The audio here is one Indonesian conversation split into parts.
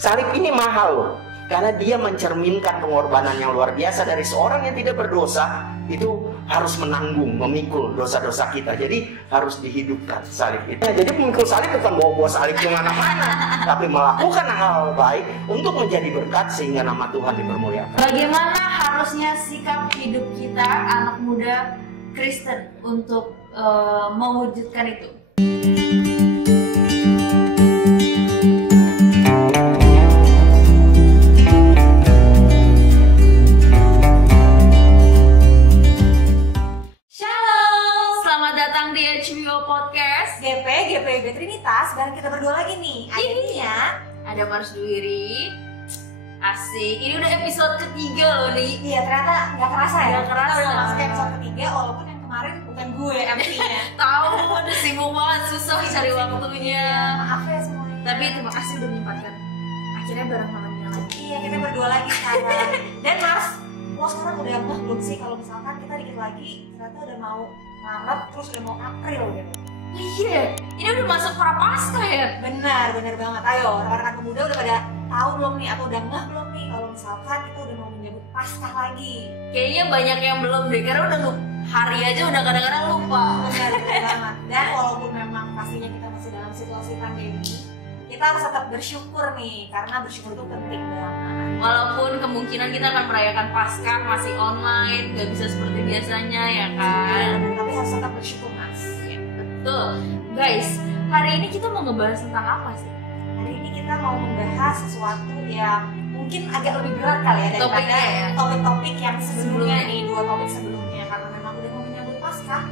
salib ini mahal loh. Karena dia mencerminkan pengorbanan yang luar biasa dari seorang yang tidak berdosa, itu harus menanggung, memikul dosa-dosa kita. Jadi harus dihidupkan salib itu. Jadi pemikul salib bukan bawa-bawa salib kemana-mana, tapi melakukan hal baik untuk menjadi berkat sehingga nama Tuhan dipermuliakan. Bagaimana harusnya sikap hidup kita anak muda Kristen untuk mewujudkan itu? GP Trinitas, bareng kita berdua lagi nih. Akhirnya ada Mars Duwiri. Asik, ini udah episode ketiga loh nih. Iya, ternyata nggak kerasa ya. Nggak kerasa. Kita udah masuk ke episode ketiga, walaupun yang kemarin bukan gue MC-nya. Tahu, udah sibuk banget, susah cari waktunya. Maaf ya semuanya. Tapi terima kasih udah menyempatkan. Akhirnya bareng malamnya lagi. Iya, kita berdua lagi sekarang. Dan Mars, lo sekarang udah belum sih kalau misalkan kita dikit lagi ternyata udah mau Maret, terus udah mau April gitu. Iya, ini udah masuk Prapaskah ya? Benar banget. Ayo, rekan-rekan pemuda udah pada tahu belum nih atau udah ngeh belum nih kalau misalkan kita udah mau menyambut Paskah lagi? Kayaknya banyak yang belum deh, karena udah hari aja udah kadang-kadang lupa. Benar banget. Dan walaupun memang pastinya kita masih dalam situasi pandemi, kita harus tetap bersyukur nih, karena bersyukur itu penting banget. Walaupun kemungkinan kita akan merayakan Paskah masih online, gak bisa seperti biasanya ya kan? Tapi harus tetap bersyukur, Mas. Betul, guys. Hari ini kita mau ngebahas tentang apa sih? Hari ini kita mau membahas sesuatu yang mungkin agak lebih berat kali ya daripada topik-topik yang sebelumnya nih, dua topik sebelumnya, karena memang udah mau menyambut Paskah.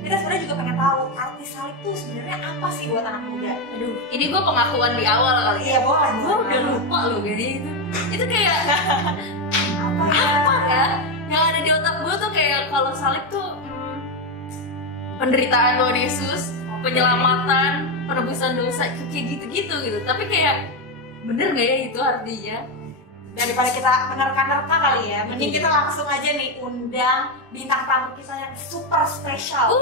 Kita sebenarnya juga pengen tahu arti salib itu sebenarnya apa sih buat anak muda. Aduh, ini gue pengakuan di awal kali. Iya boleh. Gue udah lupa loh jadi itu kayak apa ya? Yang ada di otak gue tuh kayak kalau salib tuh penderitaan Tuhan Yesus, penyelamatan, penebusan dosa, kayak gitu-gitu gitu. Tapi kayak bener nggak ya itu artinya? Daripada kita menerka-nerka kali ya, mending kita langsung aja nih undang bintang tamu kita yang super spesial.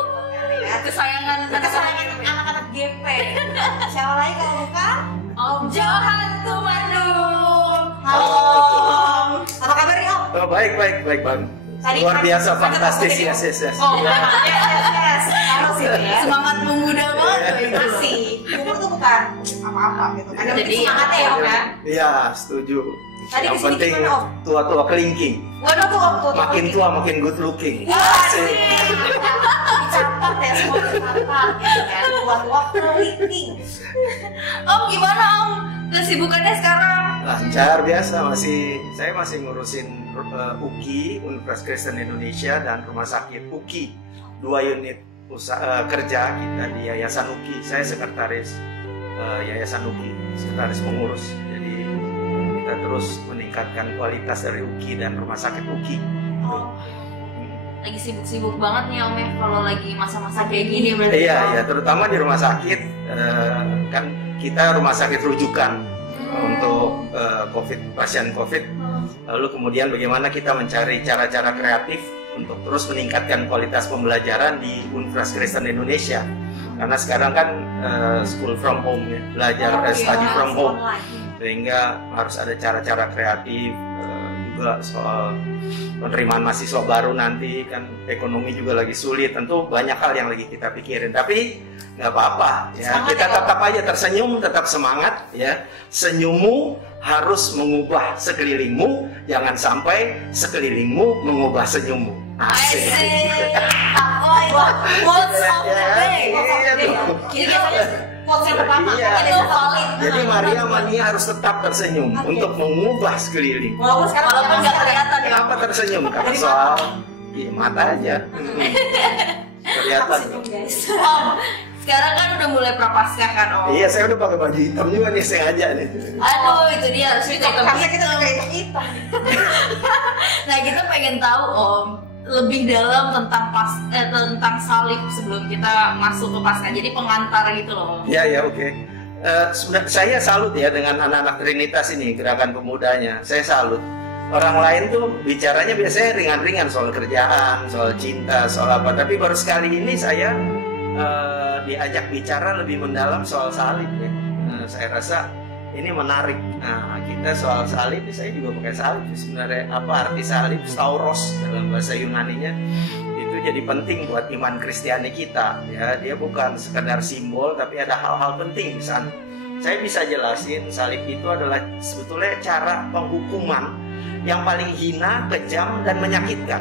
Kesayangan anak-anak GP. Siapa lagi kalau bukan Om Johan Tumandung. Halo Om. Apa kabar nih Om? Oh, baik bang. Luar biasa, fantastis, yes. Oh, yes. Harus sih ya. Semangat pemuda banget itu. Masih. Umur tuh bukan apa-apa gitu. Ada Jadi semangatnya ya Om ya. Iya, setuju. Tadi Yang kesini penting gimana, Om? tua-tua kelingking. Waduh tuh Om, tuh. Makin tua makin good looking. Asik. Dicatat ya semua dicatat ya. Tua-tua kelingking. Om gimana Om? Kesibukannya sekarang? Lancar biasa, saya masih ngurusin UKI, Universitas Kristen Indonesia, dan Rumah Sakit UKI, 2 unit kerja kita di Yayasan UKI. Saya sekretaris Yayasan UKI, sekretaris pengurus. Jadi kita terus meningkatkan kualitas dari UKI dan Rumah Sakit UKI. Lagi sibuk-sibuk banget nih Om ya kalau lagi masa-masa kayak gini berarti. Iya, terutama di rumah sakit, kan kita rumah sakit rujukan untuk pasien COVID. Lalu kemudian bagaimana kita mencari cara-cara kreatif untuk terus meningkatkan kualitas pembelajaran di Universitas Kristen Indonesia. Karena sekarang kan school from home ya, belajar study from home, sehingga harus ada cara-cara kreatif. Juga soal penerimaan mahasiswa baru nanti kan ekonomi juga lagi sulit, tentu banyak hal yang lagi kita pikirin, tapi nggak apa-apa ya, kita tetap aja tersenyum, tetap semangat ya. Senyummu harus mengubah sekelilingmu, jangan sampai sekelilingmu mengubah senyummu. Asik. Quotes of the day. Jadi biasanya quotes yang pertama itu valid. Jadi Maria Mania harus tetap tersenyum untuk mengubah sekeliling. Walaupun nggak kelihatan ya. Kenapa tersenyum? Karena soal mata aja. Kelihatan. Om, sekarang kan udah mulai Prapaskah kan Om? Iya, saya udah pakai baju hitam juga nih, sengaja nih. Aduh, itu dia harus kita karena kita udah hitam. Nah, kita pengen tahu Om lebih dalam tentang salib sebelum kita masuk ke Paskah. Jadi pengantar gitu loh. Iya, oke. Saya salut ya dengan anak-anak Trinitas ini, gerakan pemudanya. Saya salut. Orang lain tuh bicaranya biasanya ringan-ringan soal kerjaan, soal cinta, soal apa. Tapi baru sekali ini saya diajak bicara lebih mendalam soal salib ya. Saya rasa ini menarik. Nah, kita soal salib, saya juga pakai salib. Sebenarnya apa arti salib? Stauros dalam bahasa Yunaninya itu jadi penting buat iman Kristiani kita. Ya, dia bukan sekedar simbol, tapi ada hal-hal penting di sana. Saya bisa jelasin, salib itu adalah sebetulnya cara penghukuman yang paling hina, kejam, dan menyakitkan.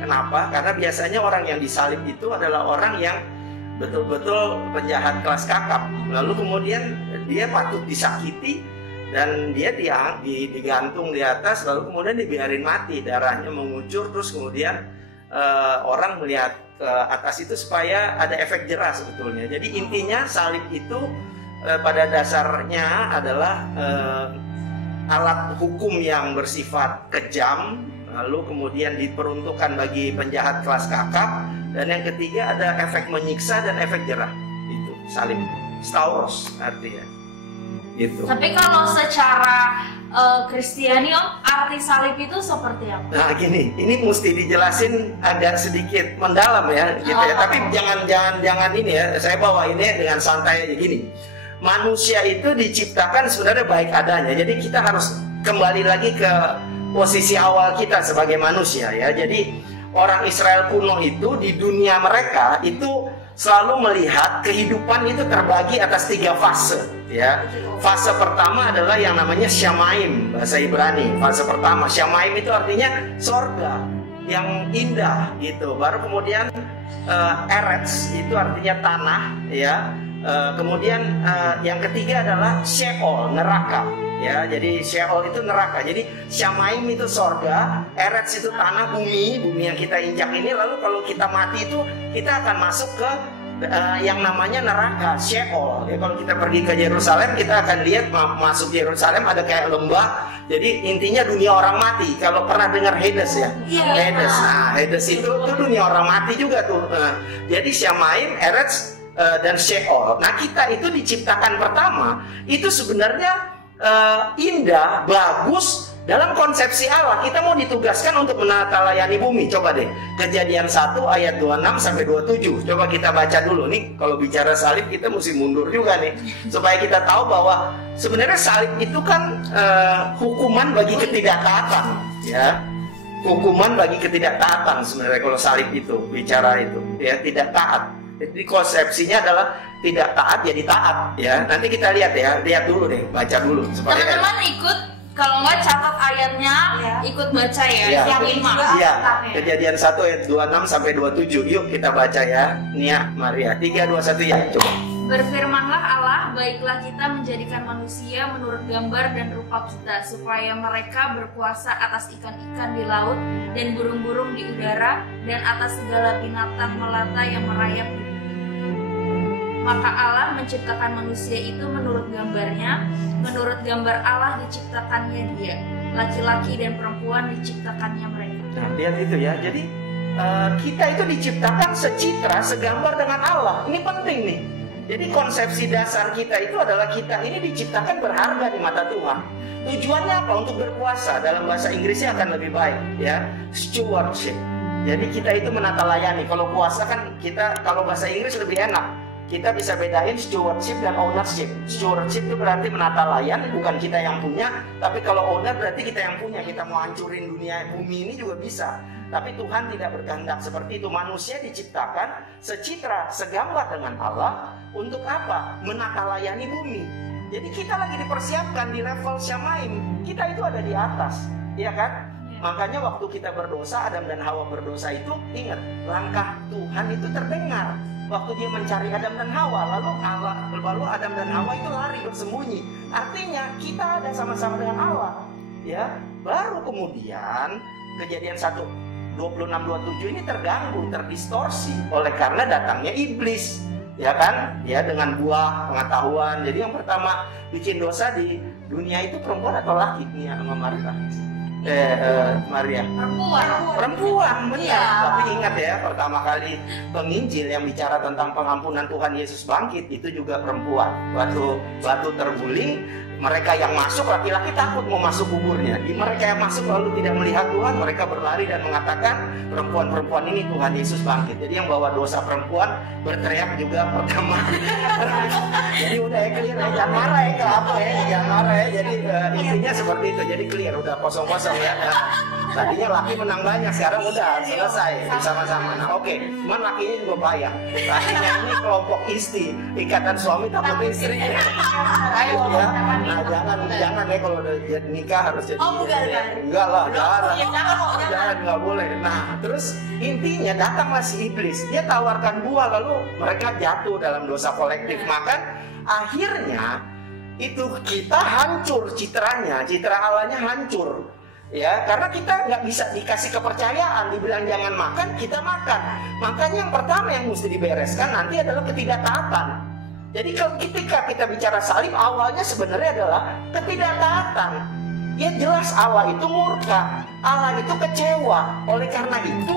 Kenapa? Karena biasanya orang yang disalib itu adalah orang yang betul-betul penjahat kelas kakap. Lalu kemudian dia patut disakiti dan dia digantung di atas, lalu kemudian dibiarin mati, darahnya mengucur, terus kemudian orang melihat ke atas itu supaya ada efek jerah sebetulnya. Jadi intinya salib itu pada dasarnya adalah alat hukum yang bersifat kejam, lalu kemudian diperuntukkan bagi penjahat kelas kakap, dan yang ketiga ada efek menyiksa dan efek jerah. Itu salib, stauros artinya. Gitu. Tapi kalau secara Kristiani, Om, arti salib itu seperti apa? Nah gini, ini mesti dijelasin agak sedikit mendalam ya, gitu ya. Tapi jangan ini ya. Saya bawa ini dengan santai aja gini. Manusia itu diciptakan sebenarnya baik adanya. Jadi kita harus kembali lagi ke posisi awal kita sebagai manusia ya. Jadi orang Israel kuno itu di dunia mereka itu selalu melihat kehidupan itu terbagi atas 3 fase ya. Fase pertama adalah yang namanya Shamaim, bahasa Ibrani. Fase pertama, Shamaim itu artinya sorga yang indah gitu. Baru kemudian Eretz itu artinya tanah ya. Kemudian yang ketiga adalah Sheol, neraka ya. Jadi Sheol itu neraka. Jadi Shamaim itu sorga, Eretz itu tanah, bumi yang kita injak ini. Lalu kalau kita mati itu kita akan masuk ke yang namanya neraka, Sheol ya. Kalau kita pergi ke Yerusalem, kita akan lihat masuk Yerusalem ada kayak lembah. Jadi intinya dunia orang mati. Kalau pernah dengar Hades ya, Hades. Nah, Hades itu dunia orang mati juga tuh. Jadi Shamaim, Eretz dan Sheol. Nah, kita itu diciptakan pertama itu sebenarnya indah, bagus dalam konsepsi Allah. Kita mau ditugaskan untuk menata layani bumi. Coba deh, Kejadian 1 ayat 26 sampai 27. Coba kita baca dulu nih. Kalau bicara salib kita mesti mundur juga nih, supaya kita tahu bahwa sebenarnya salib itu kan hukuman bagi ketidaktaatan, ya. Hukuman bagi ketidaktaatan sebenarnya kalau salib itu bicara itu, ya, tidak taat. Jadi konsepsinya adalah tidak taat jadi taat ya. Nanti kita lihat ya, lihat dulu deh, baca dulu. Teman-teman ikut, kalau nggak catat ayatnya, ikut baca ya. Yang 5. Iya. Kejadian 1 ayat 26 sampai 27. Yuk kita baca ya. Nia, Maria. 3, 2, 1 ya. Coba. Berfirmanlah Allah, baiklah kita menjadikan manusia menurut gambar dan rupa kita, supaya mereka berkuasa atas ikan-ikan di laut dan burung-burung di udara dan atas segala binatang melata yang merayap di bumi. Maka Allah menciptakan manusia itu menurut gambarnya, menurut gambar Allah diciptakannya dia, laki-laki dan perempuan diciptakannya mereka. Nah, lihat itu ya. Jadi kita itu diciptakan secitra, segambar dengan Allah. Ini penting nih. Jadi konsepsi dasar kita itu adalah kita ini diciptakan berharga di mata Tuhan. Tujuannya apa? Untuk berkuasa. Dalam bahasa Inggrisnya akan lebih baik ya, stewardship. Jadi kita itu menata layani. Kalau kuasa kan kita, kalau bahasa Inggris lebih enak. Kita bisa bedain stewardship dan ownership. Stewardship itu berarti menata layan, bukan kita yang punya. Tapi kalau owner berarti kita yang punya. Kita mau hancurin dunia bumi ini juga bisa. Tapi Tuhan tidak berkehendak seperti itu. Manusia diciptakan secitra, segambar dengan Allah. Untuk apa? Menata layani bumi. Jadi kita lagi dipersiapkan di level Shamaim. Kita itu ada di atas, ya kan? Makanya waktu kita berdosa, Adam dan Hawa berdosa itu, ingat, langkah Tuhan itu terdengar. Waktu dia mencari Adam dan Hawa, lalu Adam dan Hawa itu lari bersembunyi. Artinya kita ada sama-sama dengan Allah, ya. Baru kemudian Kejadian 1:26-27 ini terganggu, terdistorsi oleh karena datangnya iblis, ya kan? Ya, dengan buah pengetahuan. Jadi yang pertama bikin dosa di dunia itu perempuan atau laki? Nia sama Maria. Maria. Perempuan, benar. Ya. Tapi ingat ya, pertama kali penginjil yang bicara tentang pengampunan Tuhan Yesus bangkit itu juga perempuan. Waktu terguling, Mereka yang masuk, laki-laki takut mau masuk kuburnya. Mereka yang masuk lalu tidak melihat Tuhan, mereka berlari dan mengatakan perempuan-perempuan ini Tuhan Yesus bangkit. Jadi yang bawa dosa perempuan berteriak juga pertama. Jadi udah ya clear ya, jangan marah ya ke apa ya, jangan marah ya. Jadi intinya seperti itu, jadi clear, udah kosong-kosong ya. Tadinya laki menang banyak, sekarang udah selesai sama-sama. Nah oke, cuman lakinya juga payah. Lakinya ini kelompok istri, ikatan suami takut istri. Ayo ya, nah jangan ya kalau udah jadi nikah harus jadi. Enggak lah, jangan, nggak boleh. Nah terus intinya datanglah si iblis, dia tawarkan buah, lalu mereka jatuh dalam dosa kolektif. Maka akhirnya itu kita hancur citranya, citra Allahnya hancur. Ya, karena kita nggak bisa dikasih kepercayaan, dibilang jangan makan, kita makan. Makanya yang pertama yang mesti dibereskan nanti adalah ketidaktaatan. Jadi ketika kita bicara salib, awalnya sebenarnya adalah ketidaktaatan. Ya jelas Allah itu murka, Allah itu kecewa. Oleh karena itu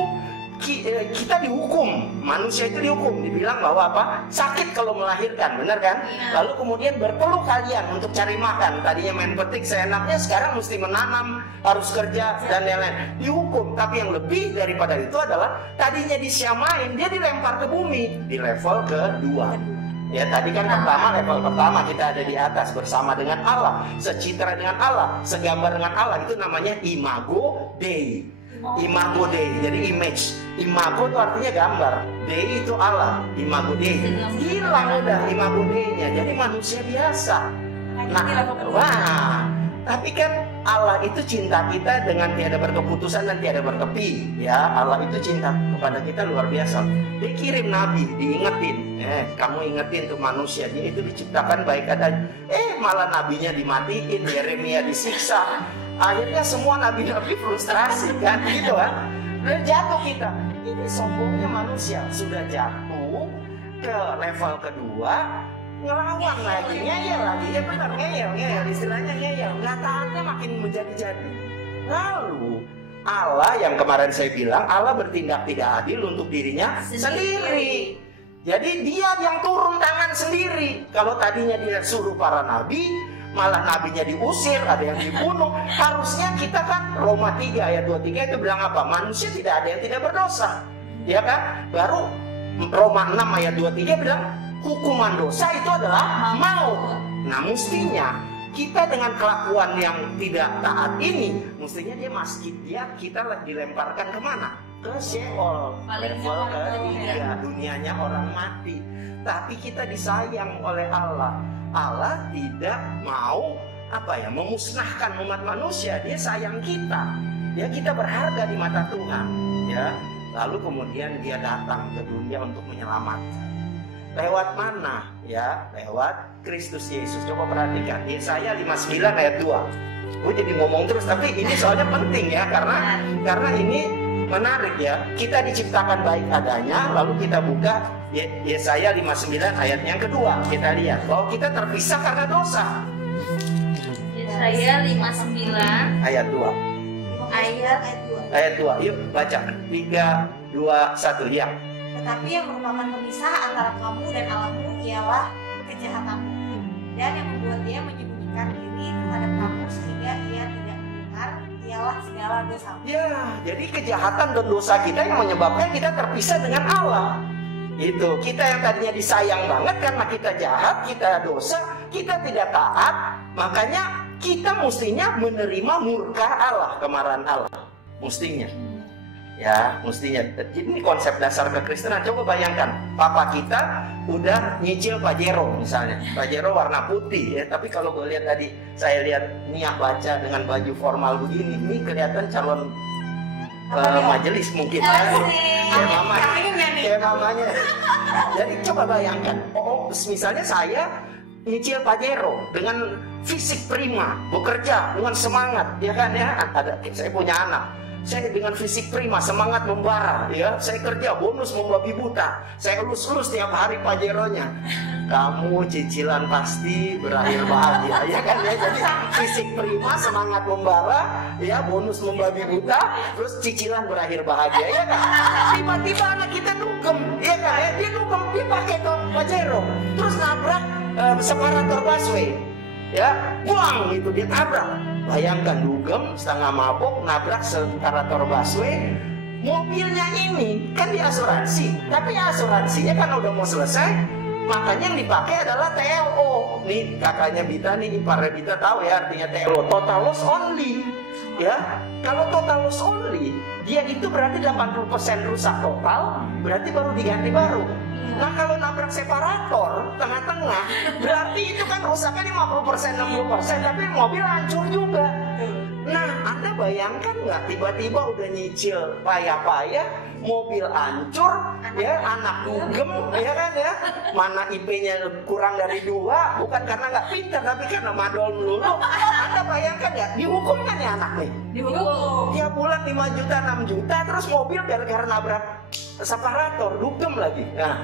kita dihukum, manusia itu dihukum, dibilang bahwa apa? Sakit kalau melahirkan, benar kan? Lalu kemudian berpeluh kalian untuk cari makan. Tadinya main petik seenaknya, sekarang mesti menanam, harus kerja dan lain-lain. Dihukum, tapi yang lebih daripada itu adalah tadinya disyamain, dia dilempar ke bumi di level kedua. Ya tadi kan pertama, level pertama kita ada di atas bersama dengan Allah, secitra dengan Allah, segambar dengan Allah, itu namanya imago Dei. Imago Dei, jadi image. Imago itu artinya gambar, Dei itu Allah, imago Dei. Hilang udah imago Dei-nya, jadi manusia biasa. Nah, wah, tapi kan Allah itu cinta kita dengan tiada berkeputusan dan tiada bertepi. Ya, Allah itu cinta kepada kita luar biasa. Dia kirim nabi, diingetin. Kamu ingetin tuh manusia, dia itu diciptakan baik adanya. Malah nabinya dimatiin, Yeremia disiksa. Akhirnya semua nabi-nabi frustrasi kan, gitu kan? Dan jatuh kita. Ini sombongnya manusia, sudah jatuh ke level kedua, ngelawan lagi, ngeyel lagi. Ya benar, ngeyel, istilahnya ngeyel. Nggak taatnya makin menjadi-jadi. Lalu Allah yang kemarin saya bilang, Allah bertindak tidak adil untuk dirinya sendiri. Jadi dia yang turun tangan sendiri. Kalau tadinya dia suruh para nabi, malah nabinya diusir, ada yang dibunuh. Harusnya kita kan Roma 3 ayat 23 itu bilang apa? Manusia tidak ada yang tidak berdosa, ya kan? Baru Roma 6 ayat 23 bilang hukuman dosa itu adalah maut. Nah mestinya kita dengan kelakuan yang tidak taat ini, mestinya kita dilemparkan kemana? Ke Sheol, level ketiga, dunianya orang mati. Tapi kita disayang oleh Allah. Allah tidak mau memusnahkan umat manusia. Dia sayang kita. Ya, kita berharga di mata Tuhan. Ya, lalu kemudian dia datang ke dunia untuk menyelamatkan. Lewat mana? Ya, lewat Kristus Yesus. Coba perhatikan Yesaya 59 ayat 2. Gue jadi ngomong terus, tapi ini soalnya penting ya, karena ini menarik ya. Kita diciptakan baik adanya, lalu kita buka Yesaya 59 ayat yang kedua. Kita lihat bahwa kita terpisah karena dosa. Yesaya 59 ayat 2. Ayat 2. Yuk baca. 3, 2, 1 ya. Tetapi yang merupakan pemisah antara kamu dan Allahmu ialah kejahatanmu, dan yang membuat dia menyembunyikan diri terhadap kamu sehingga ia tidak mendengar ialah segala dosa. Ya, jadi kejahatan dan dosa kita yang menyebabkan kita terpisah dengan Allah. Itu kita yang tadinya disayang banget karena kita jahat, kita dosa, kita tidak taat, makanya kita mestinya menerima murka Allah, kemarahan Allah. Mestinya. Ya, mestinya. Ini konsep dasar kekristenan. Coba bayangkan, papa kita udah nyicil Pajero misalnya. Pajero warna putih ya, tapi kalau gue lihat tadi, saya lihat Nia baca dengan baju formal begini, ini kelihatan calon majelis mungkin. Kayak mamanya. Jadi coba bayangkan, misalnya saya nyicil Pajero dengan fisik prima, bekerja dengan semangat, ya kan ya. Saya punya anak. Saya dengan fisik prima, semangat membara, ya. Saya kerja bonus membabi buta. Saya elus-elus tiap hari Pajeronya. Kamu cicilan pasti berakhir bahagia, ya kan ya. Jadi fisik prima, semangat membara, ya, bonus membabi buta, terus cicilan berakhir bahagia, ya kan. Tiba-tiba anak kita dugem, ya kan ya. Dia dugem, dia pakai Pajero, terus nabrak separator busway. ya, buang gitu, dia tabrak. Bayangkan dugem, setengah mabuk, nabrak separator busway. Mobilnya ini kan diasuransi, tapi asuransinya kan udah mau selesai, makanya yang dipakai adalah TLO. Nih kakaknya Bita nih, iparnya Bita tahu ya artinya TLO, total loss only. Ya, kalau total loss only, dia itu berarti 80% rusak total, berarti baru diganti baru. Nah kalau nabrak separator tengah-tengah, berarti itu kan rusaknya 50%, 60%, tapi mobil hancur juga. Nah, Anda bayangkan nggak, tiba-tiba udah nyicil payah-payah, mobil hancur, ya, anak dugem, ya kan ya, mana IP-nya kurang dari 2, bukan karena nggak pintar, tapi karena madol melulu. Anda bayangkan ya, dihukum kan ya anak nih? Dihukum. Tiap bulan 5 juta, 6 juta, terus mobil gara-gara nabrak separator, dugem lagi. Nah,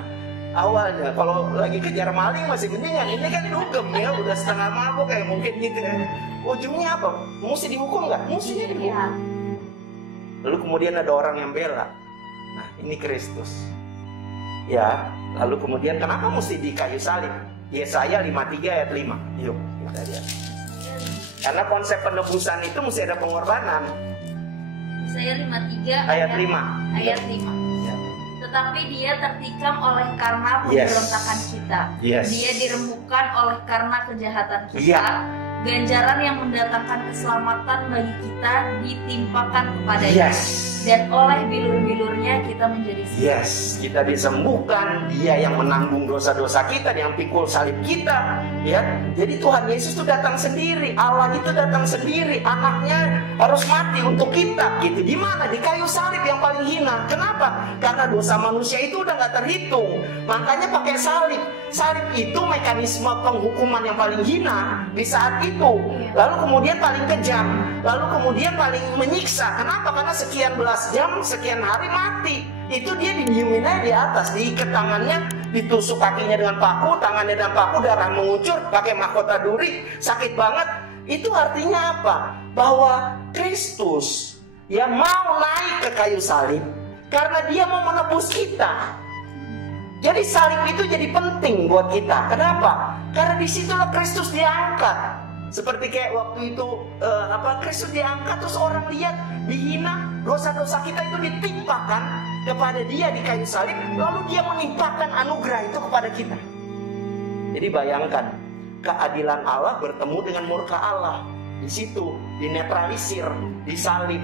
awalnya kalau lagi kejar maling masih mendingan, ini kan dugem ya, udah setengah mabuk kayak mungkin gitu ya. Ujungnya apa? Mesti dihukum nggak? Mestinya dihukum. Lalu kemudian ada orang yang bela. Nah, ini Kristus. Ya, lalu kemudian kenapa mesti di kayu salib? Yesaya 53 ayat 5. Yuk, kita lihat. Karena konsep penebusan itu mesti ada pengorbanan. Yesaya 53 ayat 5. Ayat 5. Ya. Tetapi dia tertikam oleh karena pemberontakan kita. Dia diremukkan oleh karena kejahatan kita. Ganjaran yang mendatangkan keselamatan bagi kita ditimpakan kepadanya. Dan oleh bilur-bilurnya kita menjadi sembuh. Kita disembuhkan. Dia yang menanggung dosa-dosa kita, yang pikul salib kita. Ya, jadi Tuhan Yesus itu datang sendiri. Allah itu datang sendiri. Anaknya harus mati untuk kita. Gitu. Di mana? Di kayu salib yang paling hina. Kenapa? Karena dosa manusia itu udah nggak terhitung. Makanya pakai salib. Salib itu mekanisme penghukuman yang paling hina di saat itu. Lalu kemudian paling kejam. Lalu kemudian paling menyiksa. Kenapa? Karena sekian belas jam, sekian hari mati. Itu dia didiemin aja di atas, diikat tangannya, ditusuk kakinya dengan paku, tangannya dengan paku, darah mengucur, pakai mahkota duri, sakit banget. Itu artinya apa? Bahwa Kristus yang mau naik ke kayu salib karena dia mau menebus kita. Jadi salib itu jadi penting buat kita. Kenapa? Karena disitulah Kristus diangkat. Seperti kayak waktu itu Kristus diangkat, terus orang lihat, dihina, dosa-dosa kita itu ditimpakan kepada dia di kayu salib, lalu dia menimpakan anugerah itu kepada kita. Jadi bayangkan, keadilan Allah bertemu dengan murka Allah. Di situ dinetralisir, disalib.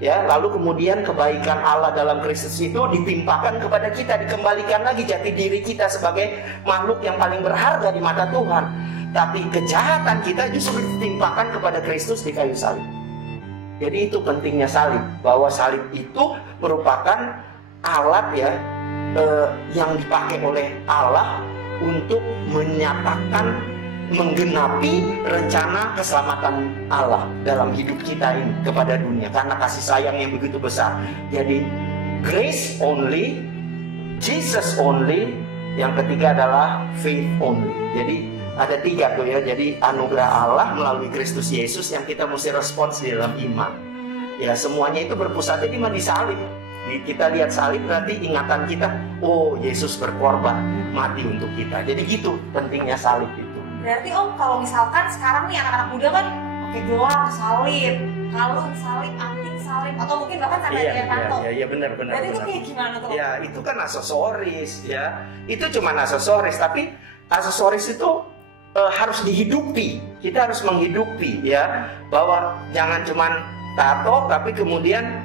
Ya, lalu kemudian kebaikan Allah dalam Kristus itu ditimpakan kepada kita, dikembalikan lagi jati diri kita sebagai makhluk yang paling berharga di mata Tuhan. Tapi kejahatan kita justru ditimpakan kepada Kristus di kayu salib. Jadi itu pentingnya salib, bahwa salib itu merupakan alat ya yang dipakai oleh Allah untuk menyatakan, menggenapi rencana keselamatan Allah dalam hidup kita ini kepada dunia, karena kasih sayang yang begitu besar. Jadi grace only, Jesus only, yang ketiga adalah faith only. Jadi ada 3 tuh ya. Jadi anugerah Allah melalui Kristus Yesus yang kita mesti respons di dalam iman. Ya, semuanya itu berpusatnya di salib. Kita lihat salib berarti ingatan kita, oh Yesus berkorban mati untuk kita. Jadi gitu pentingnya salib itu. Berarti Om, kalau misalkan sekarang nih anak-anak muda kan pakai gelang salib, kalung salib, anting salib, atau mungkin bahkan sampai kayak tato. Iya benar. Berarti itu kayak gimana tuh? Ya itu kan aksesoris ya. Itu cuma aksesoris, tapi aksesoris itu harus dihidupi. Kita harus menghidupi ya, bahwa jangan cuma tato tapi kemudian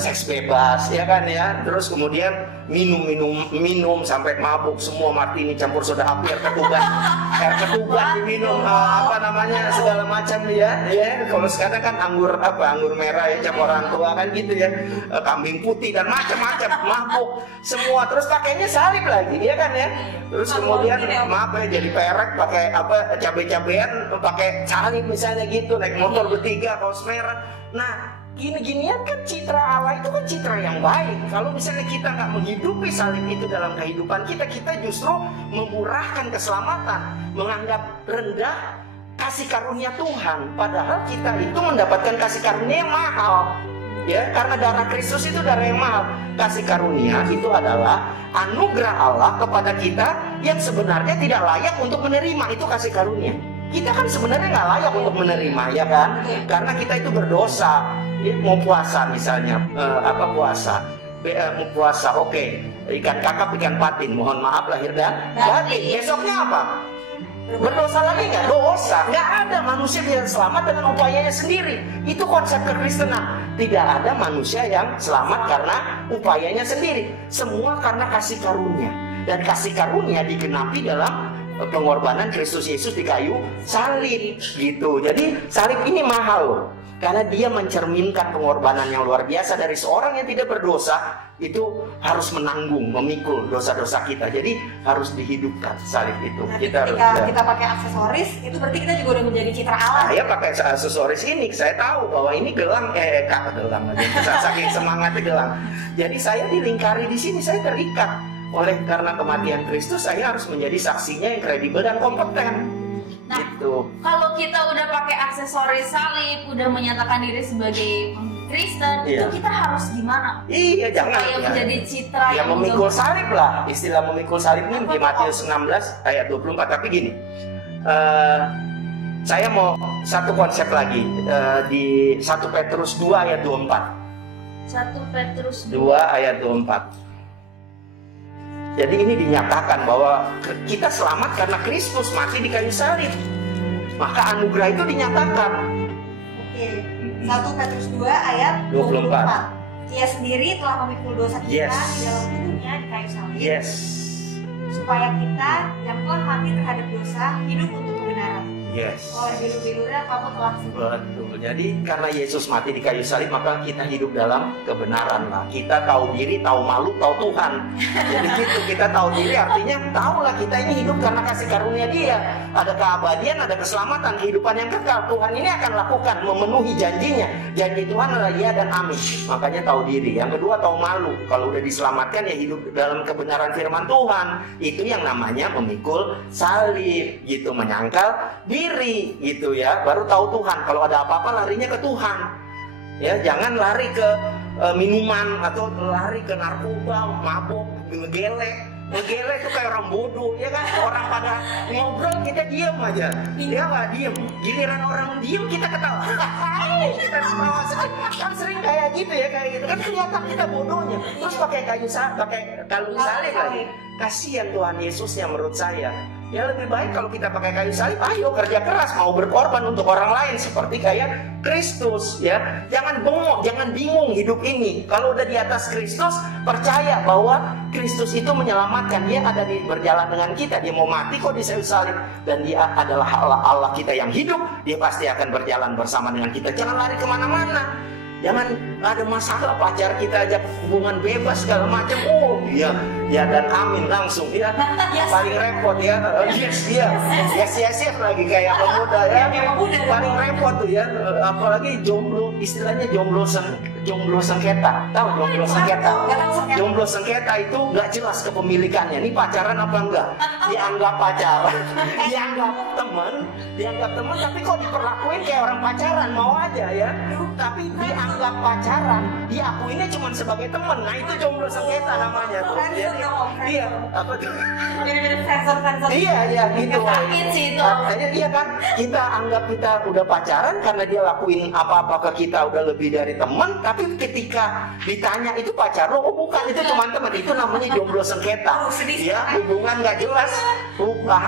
seks bebas ya kan ya, terus kemudian minum sampai mabuk, semua martini campur soda api, air ketuban diminum, segala macam ya. Kalau sekarang kan anggur merah ya, cap orang tua kan gitu ya, kambing putih dan macam-macam, mabuk semua, terus pakainya salib lagi ya kan ya. Terus kemudian jadi perek, pakai cabai-cabean, pakai salib misalnya gitu, naik motor bertiga, kaos merah. Nah, gini-ginian kan citra Allah itu kan citra yang baik. Kalau misalnya kita nggak menghidupi salib itu dalam kehidupan kita, kita justru memurahkan keselamatan, menganggap rendah kasih karunia Tuhan. Padahal kita itu mendapatkan kasih karunia yang mahal. Ya, karena darah Kristus itu darah yang mahal. Kasih karunia itu adalah anugerah Allah kepada kita yang sebenarnya tidak layak untuk menerima. Itu kasih karunia. Kita kan sebenarnya nggak layak untuk menerima, ya kan? Karena kita itu berdosa. Mau puasa misalnya, mau puasa, oke. Ikan kakap, ikan patin, mohon maaf lahir dan batin. Besoknya apa? Berdosa lagi nggak? Dosa. Nggak ada manusia yang selamat dengan upayanya sendiri. Itu konsep kekristenan. Tidak ada manusia yang selamat karena upayanya sendiri. Semua karena kasih karunia. Dan kasih karunia digenapi dalam pengorbanan Kristus Yesus di kayu salib gitu. Jadi salib ini mahal loh, karena dia mencerminkan pengorbanan yang luar biasa dari seorang yang tidak berdosa. Itu harus menanggung, memikul dosa-dosa kita. Jadi harus dihidupkan salib itu. Nah, kita pakai aksesoris, itu berarti kita juga udah menjadi citra Allah. Saya pakai aksesoris ini, saya tahu bahwa ini gelang, gelang aja. Saking semangatnya gelang. Jadi saya dilingkari di sini, saya terikat. Karena kematian Kristus, saya harus menjadi saksinya yang kredibel dan kompeten. Nah, gitu. Kalau kita udah pakai aksesoris salib, udah menyatakan diri sebagai Kristen, itu kita harus gimana? Iya, jangan. Supaya menjadi citra yang memikul salib lah. Istilah memikul salib ini di Matius 16 ayat 24. Tapi gini, saya mau satu konsep lagi di 1 Petrus 2 ayat 24. 1 Petrus 2 ayat 24. Jadi ini dinyatakan bahwa kita selamat karena Kristus mati di kayu salib. Maka anugerah itu dinyatakan. Oke. 1 Petrus 2 ayat 24. Dia sendiri telah memikul dosa kita di dalam tubuhnya di kayu salib. Supaya kita yang telah mati terhadap dosa hidup untuk kebenaran. Oleh biru-birunya kamu telah sembuh. Betul. Jadi karena Yesus mati di kayu salib, maka kita hidup dalam kebenaran lah. Kita tahu diri, tahu malu, tahu Tuhan. Jadi gitu, kita tahu diri artinya tahulah kita ini hidup karena kasih karunia Dia. Ada keabadian, ada keselamatan, kehidupan yang kekal. Tuhan ini akan lakukan, memenuhi janjinya. Janji Tuhan adalah ya dan amin. Makanya tahu diri. Yang kedua tahu malu. Kalau udah diselamatkan ya hidup dalam kebenaran firman Tuhan. Itu yang namanya memikul salib gitu, menyangkal diri gitu ya. Baru tahu Tuhan. Kalau ada apa-apa larinya ke Tuhan. Ya, jangan lari ke minuman atau lari ke narkoba, mabuk, ngegelek. Ngegelek itu kayak orang bodoh, ya kan? Orang pada ngobrol kita diam aja, dia nggak diem. Giliran orang diem kita ketawa. Kita ketawa kan sering kayak gitu ya, kayak gitu kan kelihatan kita bodohnya. Terus pakai kalung salib lagi. Kasihan Tuhan Yesus yang menurut saya. Ya lebih baik kalau kita pakai kayu salib, ayo kerja keras, mau berkorban untuk orang lain seperti kayak Kristus ya. Jangan bengok, jangan bingung hidup ini. Kalau udah di atas Kristus, percaya bahwa Kristus itu menyelamatkan. Dia ada di berjalan dengan kita. Dia mau mati kok di kayu salib, dan Dia adalah Allah kita yang hidup. Dia pasti akan berjalan bersama dengan kita. Jangan lari kemana-mana. Jangan ada masalah pacar kita ajak hubungan bebas segala macam. Oh iya, ya dan amin langsung ya. Paling repot ya. Yes lagi kayak pemuda ya. Paling repot tuh ya. Apalagi jomblo, istilahnya jomblo sengketa. Tahu jomblo sengketa? Jomblo sengketa itu nggak jelas kepemilikannya. Ini pacaran apa enggak? Dianggap pacaran, dianggap teman, tapi kok diperlakuin kayak orang pacaran, mau aja ya. Tapi dianggap pacaran, diakuinnya cuma sebagai teman. Nah itu jomblo sengketa namanya tuh. Jadi iya, apa tuh? Iya gitu. Iya kan? Kita anggap kita udah pacaran karena dia lakuin apa-apa ke kita udah lebih dari teman. Tapi ketika ditanya itu pacar lo, oh bukan, itu cuma teman. Itu namanya jomblo sengketa. Ya, hubungan nggak jelas,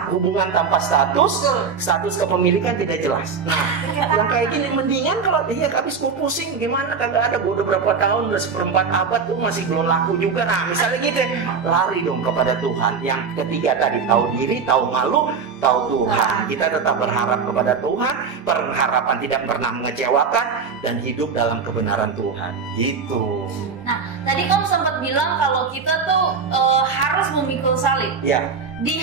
hubungan tanpa status kepemilikan tidak jelas. Nah, yang kayak gini mendingan kalau dia habis gue pusing gimana, kagak ada, gue udah berapa tahun, udah 1/4 abad tuh masih belum laku juga. Nah, misalnya gitu, lari dong kepada Tuhan. Yang ketiga tadi, tahu diri, tahu malu, tahu Tuhan. Kita tetap berharap kepada Tuhan, pengharapan tidak pernah mengecewakan, dan hidup dalam kebenaran Tuhan. Gitu. Nah, tadi kamu sempat bilang kalau kita tuh harus memikul salib. Ya. Di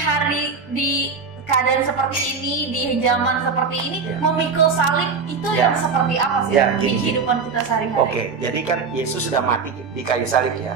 keadaan seperti ini, di zaman seperti ini, memikul salib itu yang seperti apa sih di kehidupan kita sehari-hari? Oke, jadi kan Yesus sudah mati di kayu salib ya.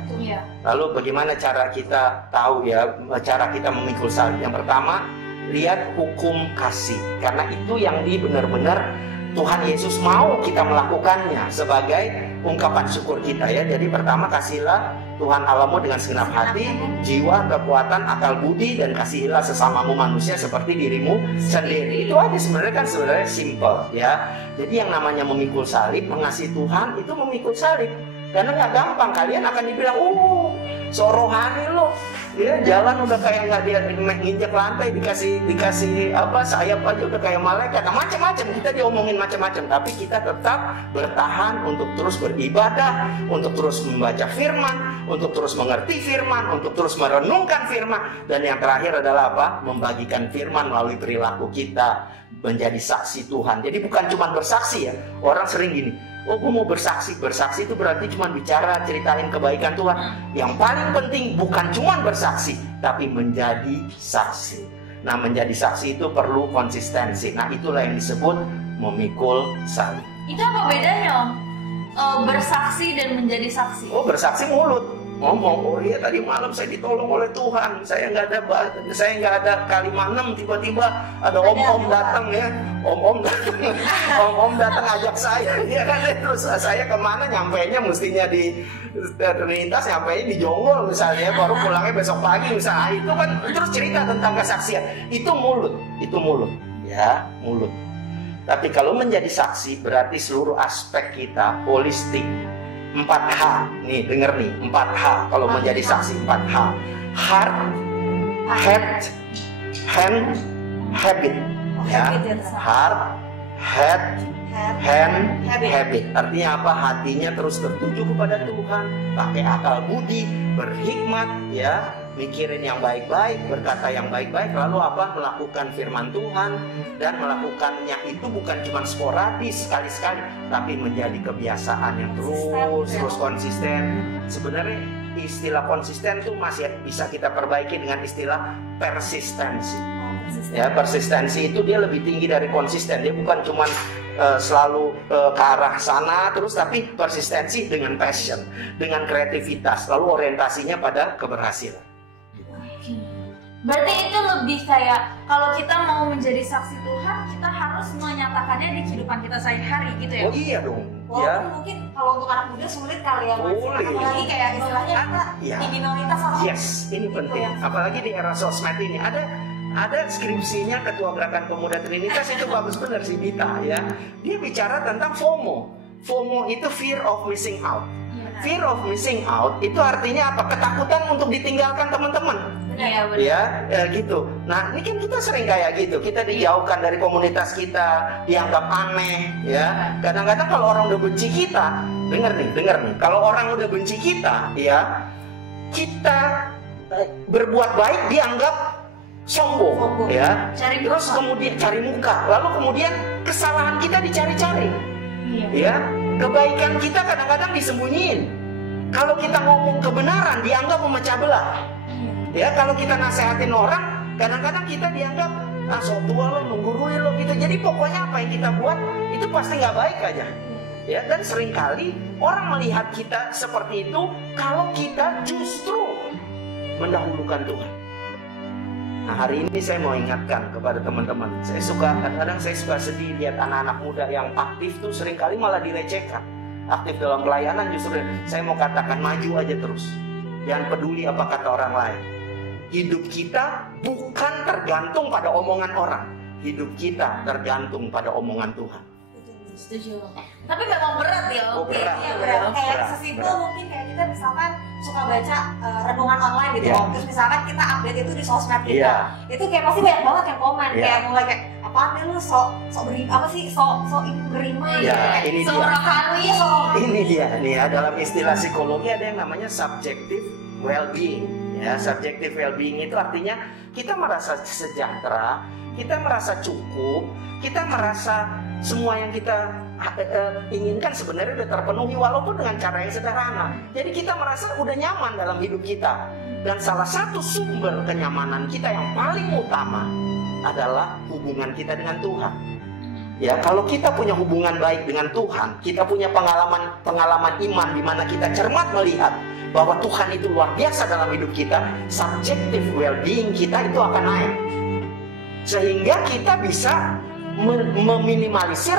Lalu bagaimana cara kita tahu ya, cara kita memikul salib? Yang pertama, lihat hukum kasih, karena itu yang benar-benar Tuhan Yesus mau kita melakukannya sebagai ungkapan syukur kita ya. Jadi pertama, kasihlah Tuhan Allahmu dengan segenap hati, jiwa, kekuatan, akal budi, dan kasihilah sesamamu manusia seperti dirimu sendiri. Itu aja sebenarnya simple ya. Jadi yang namanya memikul salib, mengasihi Tuhan itu memikul salib. Karena nggak gampang, kalian akan dibilang, so rohani lo, ya jalan udah kayak nggak dia nginjak lantai, dikasih apa sayap aja udah kayak malaikat, nah, macam-macam kita diomongin macam-macam, tapi kita tetap bertahan untuk terus beribadah, untuk terus membaca firman, untuk terus mengerti firman, untuk terus merenungkan firman, dan yang terakhir adalah apa? Membagikan firman melalui perilaku kita, menjadi saksi Tuhan. Jadi bukan cuma bersaksi ya, orang sering gini. Gue mau bersaksi. Bersaksi itu berarti cuma bicara, ceritain kebaikan Tuhan. Yang paling penting bukan cuma bersaksi, tapi menjadi saksi. Nah, menjadi saksi itu perlu konsistensi. Nah, itulah yang disebut memikul salib. Itu apa bedanya, Om? Bersaksi dan menjadi saksi? Bersaksi mulut. Ngomong, iya tadi malam saya ditolong oleh Tuhan, saya nggak ada kalimat 6, tiba-tiba ada om datang ya, om datang ajak saya, ya kan, terus saya kemana nyampainya mestinya di Trinitas, nyampainya di Jonggol misalnya, baru pulangnya besok pagi misalnya, itu kan terus cerita tentang kesaksian, itu mulut ya, mulut. Tapi kalau menjadi saksi berarti seluruh aspek kita holistik. 4H, nih denger nih, 4H kalau menjadi saksi, 4H. Heart, head, hand, habit. Ya, heart, head, hand, habit. Artinya apa? Hatinya terus tertuju kepada Tuhan, pakai akal budi, berhikmat, ya, mikirin yang baik-baik, berkata yang baik-baik, lalu apa? Melakukan firman Tuhan, dan melakukannya itu bukan cuma sporadis sekali-sekali, tapi menjadi kebiasaan yang terus konsisten. Sebenarnya istilah konsisten itu masih bisa kita perbaiki dengan istilah persistensi. Ya, persistensi itu dia lebih tinggi dari konsisten. Dia bukan cuma selalu ke arah sana terus, tapi persistensi dengan passion, dengan kreativitas, lalu orientasinya pada keberhasilan. Berarti itu lebih kayak kalau kita mau menjadi saksi Tuhan, kita harus menyatakannya di kehidupan kita sehari-hari gitu ya? Oh iya dong. Walaupun ya. mungkin kalau untuk anak muda sulit kali ya, Mas. Apalagi kayak istilahnya kita di minoritas atau yes, ini penting. Apalagi di era sosmed ini ada skripsinya Ketua Gerakan Pemuda Trinitas itu bagus bener sih Dita ya. Dia bicara tentang FOMO. FOMO itu fear of missing out. Fear of missing out itu artinya apa? Ketakutan untuk ditinggalkan teman-teman. Ya, gitu. Nah, ini kan kita sering kayak gitu. Kita dijauhkan dari komunitas kita, dianggap aneh, ya. Kadang-kadang kalau orang udah benci kita, denger nih. Kalau orang udah benci kita, ya, kita berbuat baik dianggap sombong, ya. Terus kemudian cari muka, lalu kemudian kesalahan kita dicari-cari, ya. Kebaikan kita kadang-kadang disembunyiin. Kalau kita ngomong kebenaran dianggap memecah belah. Ya, kalau kita nasehatin orang, kadang-kadang kita dianggap sok tua lo, menggurui lo gitu. Jadi pokoknya apa yang kita buat itu pasti nggak baik aja. Ya, dan seringkali orang melihat kita seperti itu kalau kita justru mendahulukan Tuhan. Nah, hari ini saya mau ingatkan kepada teman-teman. Kadang-kadang saya suka sedih lihat anak-anak muda yang aktif tuh seringkali malah dilecehkan. Aktif dalam pelayanan justru saya mau katakan maju aja terus. Jangan peduli apa kata orang lain. Hidup kita bukan tergantung pada omongan orang. Hidup kita tergantung pada omongan Tuhan. Setuju. Tapi memang berat ya. Berat. Kayak sesimpel mungkin kayak kita misalkan suka baca renungan online gitu. Terus misalkan kita update itu di sosmed kita. Itu kayak pasti banyak banget yang komen. Kayak mulai kayak apaan nih lu sok berima gitu. Ini sok rohani. Ini dia nih ya, dalam istilah psikologi ada yang namanya subjective well-being. Ya, subjective well-being itu artinya kita merasa sejahtera, kita merasa cukup, kita merasa semua yang kita inginkan sebenarnya sudah terpenuhi walaupun dengan cara yang sederhana. Jadi kita merasa udah nyaman dalam hidup kita. Dan salah satu sumber kenyamanan kita yang paling utama adalah hubungan kita dengan Tuhan. Ya, kalau kita punya hubungan baik dengan Tuhan, kita punya pengalaman iman di mana kita cermat melihat bahwa Tuhan itu luar biasa dalam hidup kita, subjective well-being kita itu akan naik. Sehingga kita bisa meminimalisir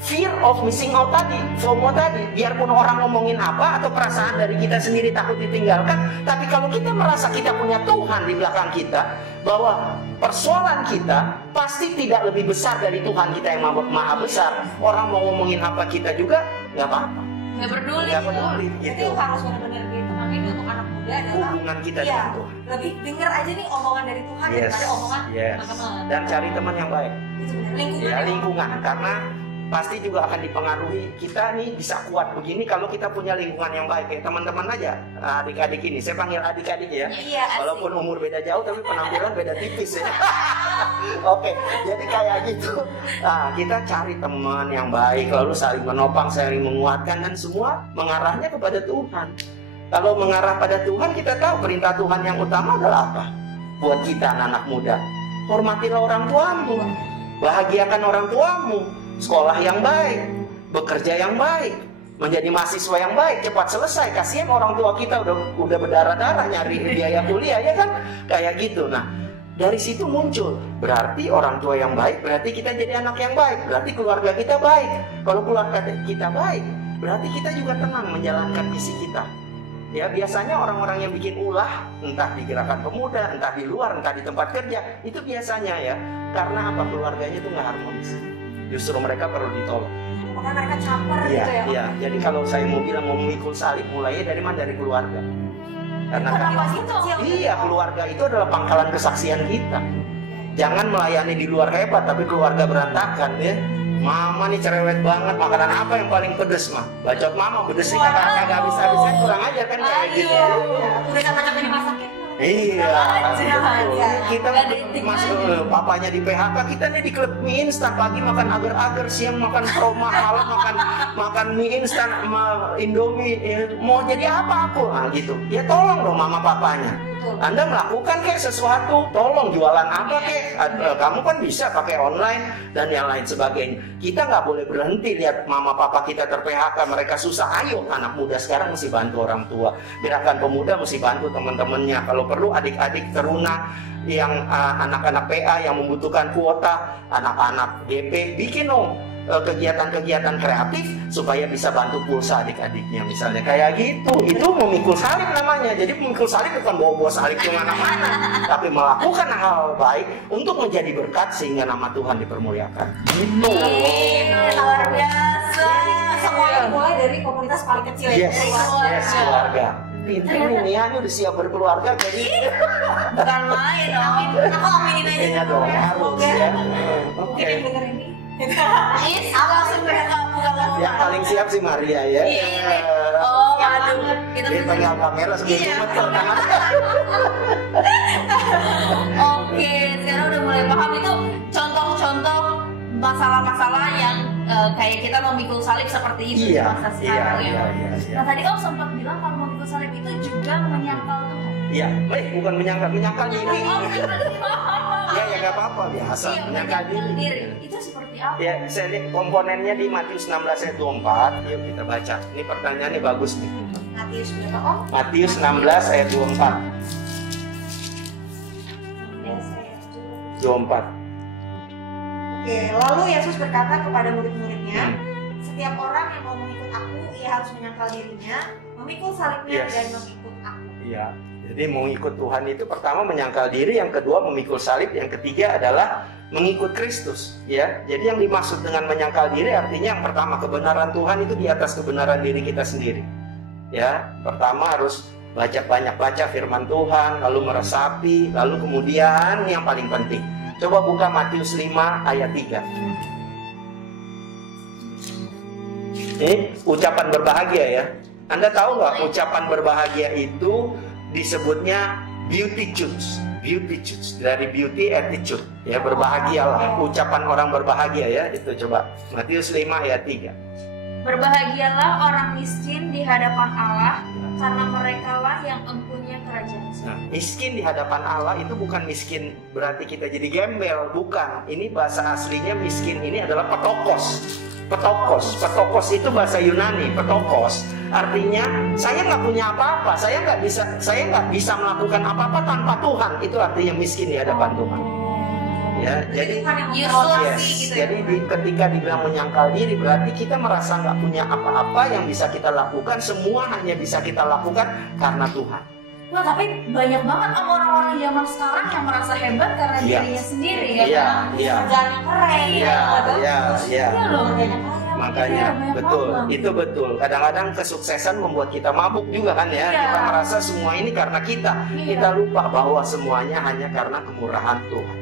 fear of missing out tadi, FOMO tadi. Biarpun orang ngomongin apa atau perasaan dari kita sendiri takut ditinggalkan, tapi kalau kita merasa kita punya Tuhan di belakang kita, bahwa persoalan kita pasti tidak lebih besar dari Tuhan kita yang maha besar. Orang mau ngomongin apa kita juga nggak apa-apa, nggak peduli, gitu. Itu harus benar-benar ditekankan untuk anak muda adalah hubungan kita dengan Tuhan. Lebih dengar aja nih omongan dari Tuhan daripada omongan teman-teman. Dan cari teman yang baik. Lingkungan, karena pasti juga akan dipengaruhi. Kita nih bisa kuat begini kalau kita punya lingkungan yang baik. Kayak teman-teman aja, adik-adik ini, saya panggil adik-adik ya. Walaupun umur beda jauh tapi penampilan beda tipis ya. Oke, jadi kayak gitu. Kita cari teman yang baik, lalu saling menopang, saling menguatkan, dan semua mengarahnya kepada Tuhan. Kalau mengarah pada Tuhan, kita tahu perintah Tuhan yang utama adalah apa? Buat kita anak muda, hormatilah orang tuamu, bahagiakan orang tuamu, sekolah yang baik, bekerja yang baik, menjadi mahasiswa yang baik, cepat selesai. Kasihan orang tua kita udah berdarah-darah nyari biaya kuliah, ya kan? Kayak gitu. Nah, dari situ muncul, berarti orang tua yang baik, berarti kita jadi anak yang baik, berarti keluarga kita baik. Kalau keluarga kita baik, berarti kita juga tenang menjalankan misi kita. Ya, biasanya orang-orang yang bikin ulah, entah di gerakan pemuda, entah di luar, entah di tempat kerja, itu biasanya ya, karena apa? Keluarganya itu nggak harmonis. Justru mereka perlu ditolong. Karena mereka caper gitu ya. Iya. Jadi kalau saya mau bilang mau memikul salib, mulainya dari mana? Dari keluarga. Karena keluarga itu adalah pangkalan kesaksian kita. Jangan melayani di luar hebat, tapi keluarga berantakan ya. Mama nih cerewet banget, makanan apa yang paling pedes mah? Bacot mama, pedes nih kagak habis-habisan, kurang aja kan kayak gitu. Udah capek-capek dimasakin. Iya, kita masuk papanya di PHK, kita nih di klub mie instan, pagi makan agar-agar, siang makan proma, malam makan mie instan, Indomie. Mau jadi apa aku? Nah gitu. Ya tolong dong mama papanya. Anda melakukan kayak sesuatu, tolong jualan apa kek? Kamu kan bisa pakai online dan yang lain sebagainya. Kita nggak boleh berhenti lihat mama papa kita ter-PHK, mereka susah. Ayo anak muda sekarang mesti bantu orang tua. Gerakan pemuda mesti bantu teman-temannya. Kalau perlu adik-adik teruna yang anak-anak PA yang membutuhkan kuota, anak-anak DP, bikin dong kegiatan-kegiatan kreatif supaya bisa bantu pulsa adik-adiknya misalnya kayak gitu. Itu memikul salib namanya. Jadi memikul salib bukan bawa-bawa salib kemana-mana, tapi melakukan hal baik untuk menjadi berkat sehingga nama Tuhan dipermuliakan. Gitu. Luar biasa. Semuanya mulai dari komunitas paling kecil ya. Yes, keluarga. Pintar nih, Nia udah siap berkeluarga jadi bukan main dong. Aku aminin aja. Kayaknya dong harus ya. Oke. Denger ini. Yang paling siap sih Maria ya. Oh, aduh. Kita pegang kamera sebelum gemeter tangan. Oke, sekarang udah mulai paham itu contoh-contoh masalah-masalah yang kayak kita memikul salib seperti itu di masa sekarang ya. Nah tadi Om sempat bilang kalau memikul salib itu juga menyangkal Tuhan. Iya, bukan menyangkal diri. Ya nggak apa-apa, biasa. Menyangkal diri. Itu seperti apa? Ya, saya lihat komponennya di Matius 16 ayat 24. Yuk kita baca. Ini pertanyaannya bagus nih. Matius berapa Om? Matius 16 ayat 24. 24. Oke, lalu Yesus berkata kepada murid-muridnya, setiap orang yang mau mengikut aku, ia harus menyangkal dirinya, memikul salibnya dan mengikut aku. Iya. Jadi mengikut Tuhan itu pertama menyangkal diri, yang kedua memikul salib, yang ketiga adalah mengikut Kristus. Ya, jadi yang dimaksud dengan menyangkal diri artinya yang pertama kebenaran Tuhan itu di atas kebenaran diri kita sendiri. Ya, pertama harus banyak baca firman Tuhan, lalu meresapi, lalu kemudian yang paling penting, coba buka Matius 5 ayat 3. Ini ucapan berbahagia ya. Anda tahu nggak ucapan berbahagia itu disebutnya beatitudes, dari beauty attitude ya, berbahagialah, ucapan orang berbahagia ya. Itu coba Matius 5 ayat 3. Berbahagialah orang miskin di hadapan Allah, karena merekalah yang mempunyai kerajaan. Nah, miskin di hadapan Allah itu bukan miskin berarti kita jadi gembel, bukan. Ini bahasa aslinya miskin ini adalah petokos. Petokos itu bahasa Yunani. Petokos artinya saya nggak punya apa-apa, saya nggak bisa melakukan apa-apa tanpa Tuhan. Itu artinya miskin di hadapan Tuhan. Ya, jadi gitu jadi ketika dibilang menyangkal diri berarti kita merasa nggak punya apa-apa yang bisa kita lakukan, semua hanya bisa kita lakukan karena Tuhan. Wah, tapi banyak banget orang-orang zaman sekarang yang merasa hebat karena dirinya sendiri ya. Iya. Kerjanya keren. Iya. Loh. Makanya betul, itu betul. Kadang-kadang kesuksesan membuat kita mabuk juga kan ya. Kita merasa semua ini karena kita. Kita lupa bahwa semuanya hanya karena kemurahan Tuhan.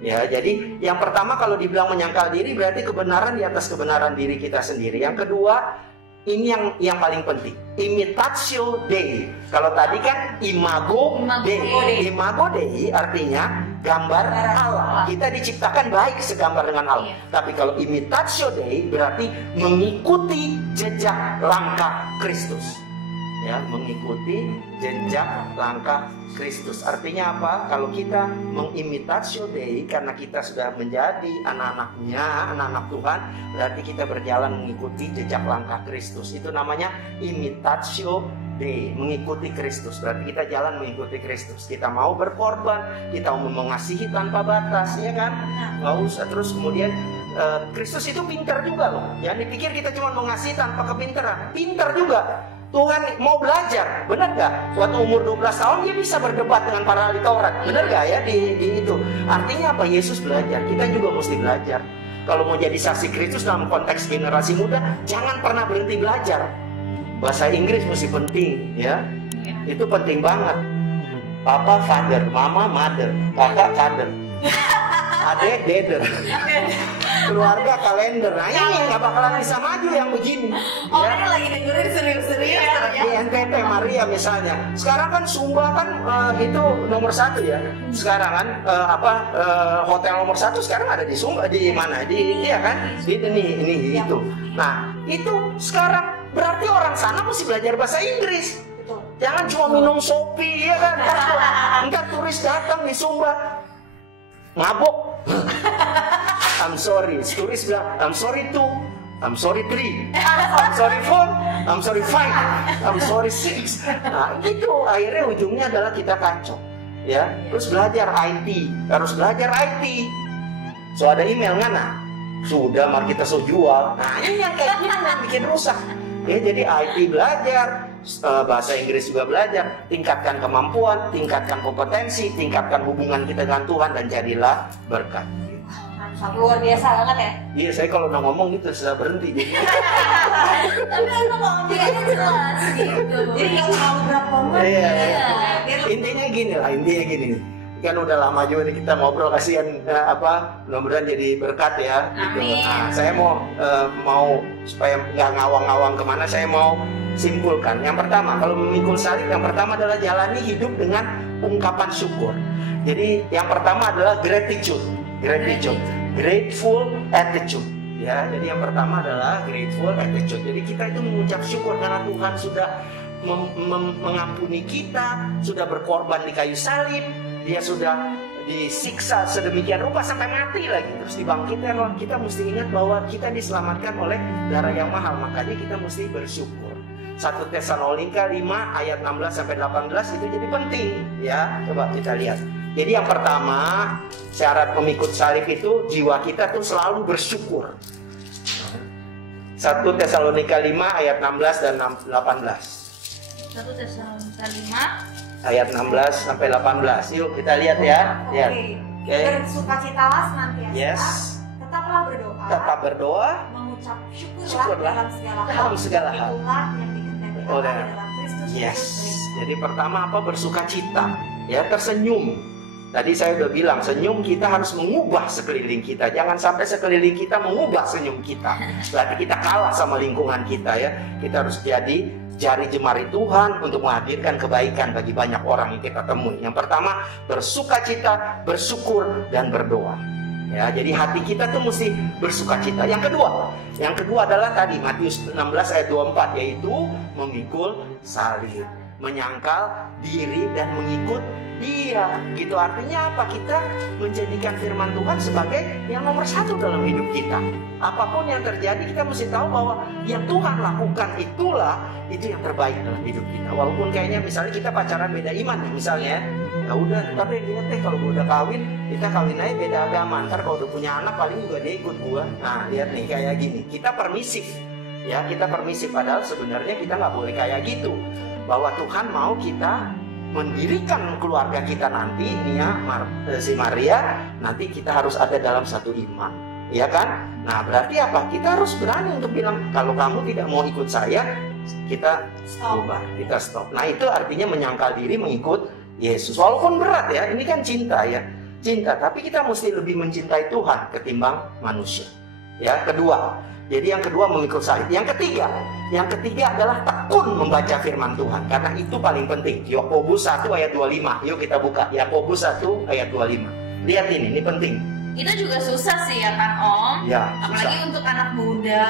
Ya, jadi yang pertama kalau dibilang menyangkal diri berarti kebenaran di atas kebenaran diri kita sendiri. Yang kedua, ini yang paling penting, imitatio Dei. Kalau tadi kan imago Dei. Imago Dei artinya gambar Allah. Kita diciptakan baik segambar dengan Allah. Tapi kalau imitatio Dei berarti mengikuti jejak langkah Kristus. Ya, mengikuti jejak langkah Kristus. Artinya apa? Kalau kita mengimitatio Dei karena kita sudah menjadi anak-anaknya, anak-anak Tuhan, berarti kita berjalan mengikuti jejak langkah Kristus. Itu namanya imitatio Dei, mengikuti Kristus. Berarti kita jalan mengikuti Kristus. Kita mau berkorban, kita mau mengasihi tanpa batas, ya kan? Nggak usah terus kemudian Kristus itu pintar juga loh. Jangan dipikir kita cuma mengasihi tanpa kepintaran. Pintar juga. Tuhan mau belajar, benar gak? Waktu umur 12 tahun dia bisa berdebat dengan para ahli Taurat, benar gak ya di itu? Artinya apa? Yesus belajar, kita juga mesti belajar. Kalau mau jadi saksi Kristus dalam konteks generasi muda, jangan pernah berhenti belajar. Bahasa Inggris mesti penting, ya. Itu penting banget. Papa father, mama mother, kakak father, adek deder, keluarga kalender. Nah ini nggak bakalan bisa maju yang begini. Ini lagi dengerin serius-serius di NTT Maria misalnya. Sekarang kan Sumba kan itu nomor 1 ya. Sekarang kan hotel nomor 1 sekarang ada di Sumba, di mana? Di ya kan? Di ini itu. Nah itu sekarang berarti orang sana mesti belajar bahasa Inggris. Jangan cuma minum sopi ya kan? Entar turis datang di Sumba mabuk. I'm sorry, turis bilang I'm sorry 2, I'm sorry 3, I'm sorry 4, I'm sorry 5, I'm sorry 6. Nah gitu akhirnya ujungnya adalah kita kacau. Ya, terus belajar IT, harus belajar IT. So ada email ngana, sudah mari kita jual. Nah ini yang kayak gini yang bikin rusak. Ya, jadi IT belajar, bahasa Inggris juga belajar, tingkatkan kemampuan, tingkatkan kompetensi, tingkatkan hubungan kita dengan Tuhan dan jadilah berkat. Luar biasa banget ya. Iya, saya kalau udah ngomong gitu susah berhenti jadi. Tapi aku ngomongnya jelas gitu. Jadi nggak terlalu berat banget. Iya. Intinya gini. Kan udah lama juga nih kita ngobrol, kasihan mudah-mudahan jadi berkat ya. Gitu. Nah, saya mau supaya nggak ngawang-ngawang kemana, saya mau simpulkan. Yang pertama, kalau memikul salib, yang pertama adalah jalani hidup dengan ungkapan syukur. Jadi yang pertama adalah gratitude, grateful attitude. Ya, jadi yang pertama adalah grateful attitude. Jadi kita itu mengucap syukur karena Tuhan sudah mengampuni kita, sudah berkorban di kayu salib. Dia sudah disiksa sedemikian rupa sampai mati lagi, terus dibangkitkan. Kita mesti ingat bahwa kita diselamatkan oleh darah yang mahal, makanya kita mesti bersyukur. 1 Tesalonika 5 ayat 16 sampai 18 itu jadi penting ya. Coba kita lihat. Jadi yang pertama, syarat pemikut salib itu jiwa kita tuh selalu bersyukur. 1 Tesalonika 5 ayat 16 dan 18. 1 Tesalonika 5 ayat 16 sampai 18. Yuk kita lihat ya. Oke. Bersukacitalah senantiasa. Yes. Tetaplah berdoa. Tetap berdoa. Mengucap syukurlah dalam segala hal. Itulah yang dikehendaki Allah dalam Kristus. Yes. Jadi pertama apa? Bersukacita. Ya, tersenyum. Tadi saya udah bilang senyum kita harus mengubah sekeliling kita. Jangan sampai sekeliling kita mengubah senyum kita. Berarti kita kalah sama lingkungan kita ya. Kita harus jadi jari jemari Tuhan untuk menghadirkan kebaikan bagi banyak orang yang kita temui. Yang pertama, bersukacita, bersyukur, dan berdoa. Ya, jadi hati kita tuh mesti bersukacita. Yang kedua adalah tadi Matius 16 ayat 24, yaitu memikul salib, menyangkal diri dan mengikut Dia. Gitu artinya apa? Kita menjadikan firman Tuhan sebagai yang nomor 1 dalam hidup kita. Apapun yang terjadi kita mesti tahu bahwa yang Tuhan lakukan itu yang terbaik dalam hidup kita. Walaupun kayaknya misalnya kita pacaran beda iman ya, misalnya Ya udah, tapi ingat deh kalau gue udah kawin, kita kawin aja beda agama. Ntar kalau udah punya anak paling juga dia ikut gue. Nah lihat nih kayak gini, kita permisif. Ya kita permisif, padahal sebenarnya kita nggak boleh kayak gitu. Bahwa Tuhan mau kita mendirikan keluarga kita nanti, Nia, si Maria, nanti kita harus ada dalam satu iman, ya kan? Nah berarti apa? Kita harus berani untuk bilang, kalau kamu tidak mau ikut saya, kita bubar, kita stop. Nah itu artinya menyangkal diri mengikut Yesus. Walaupun berat ya, ini kan cinta ya, cinta. Tapi kita mesti lebih mencintai Tuhan ketimbang manusia. Ya kedua. Jadi yang kedua memikul salib. Yang ketiga adalah tekun membaca firman Tuhan. Karena itu paling penting. Yakobus 1 ayat 25. Yuk kita buka. Yakobus 1 ayat 25. Lihat ini penting. Itu juga susah sih ya kan Om? Ya, apalagi susah. untuk anak muda.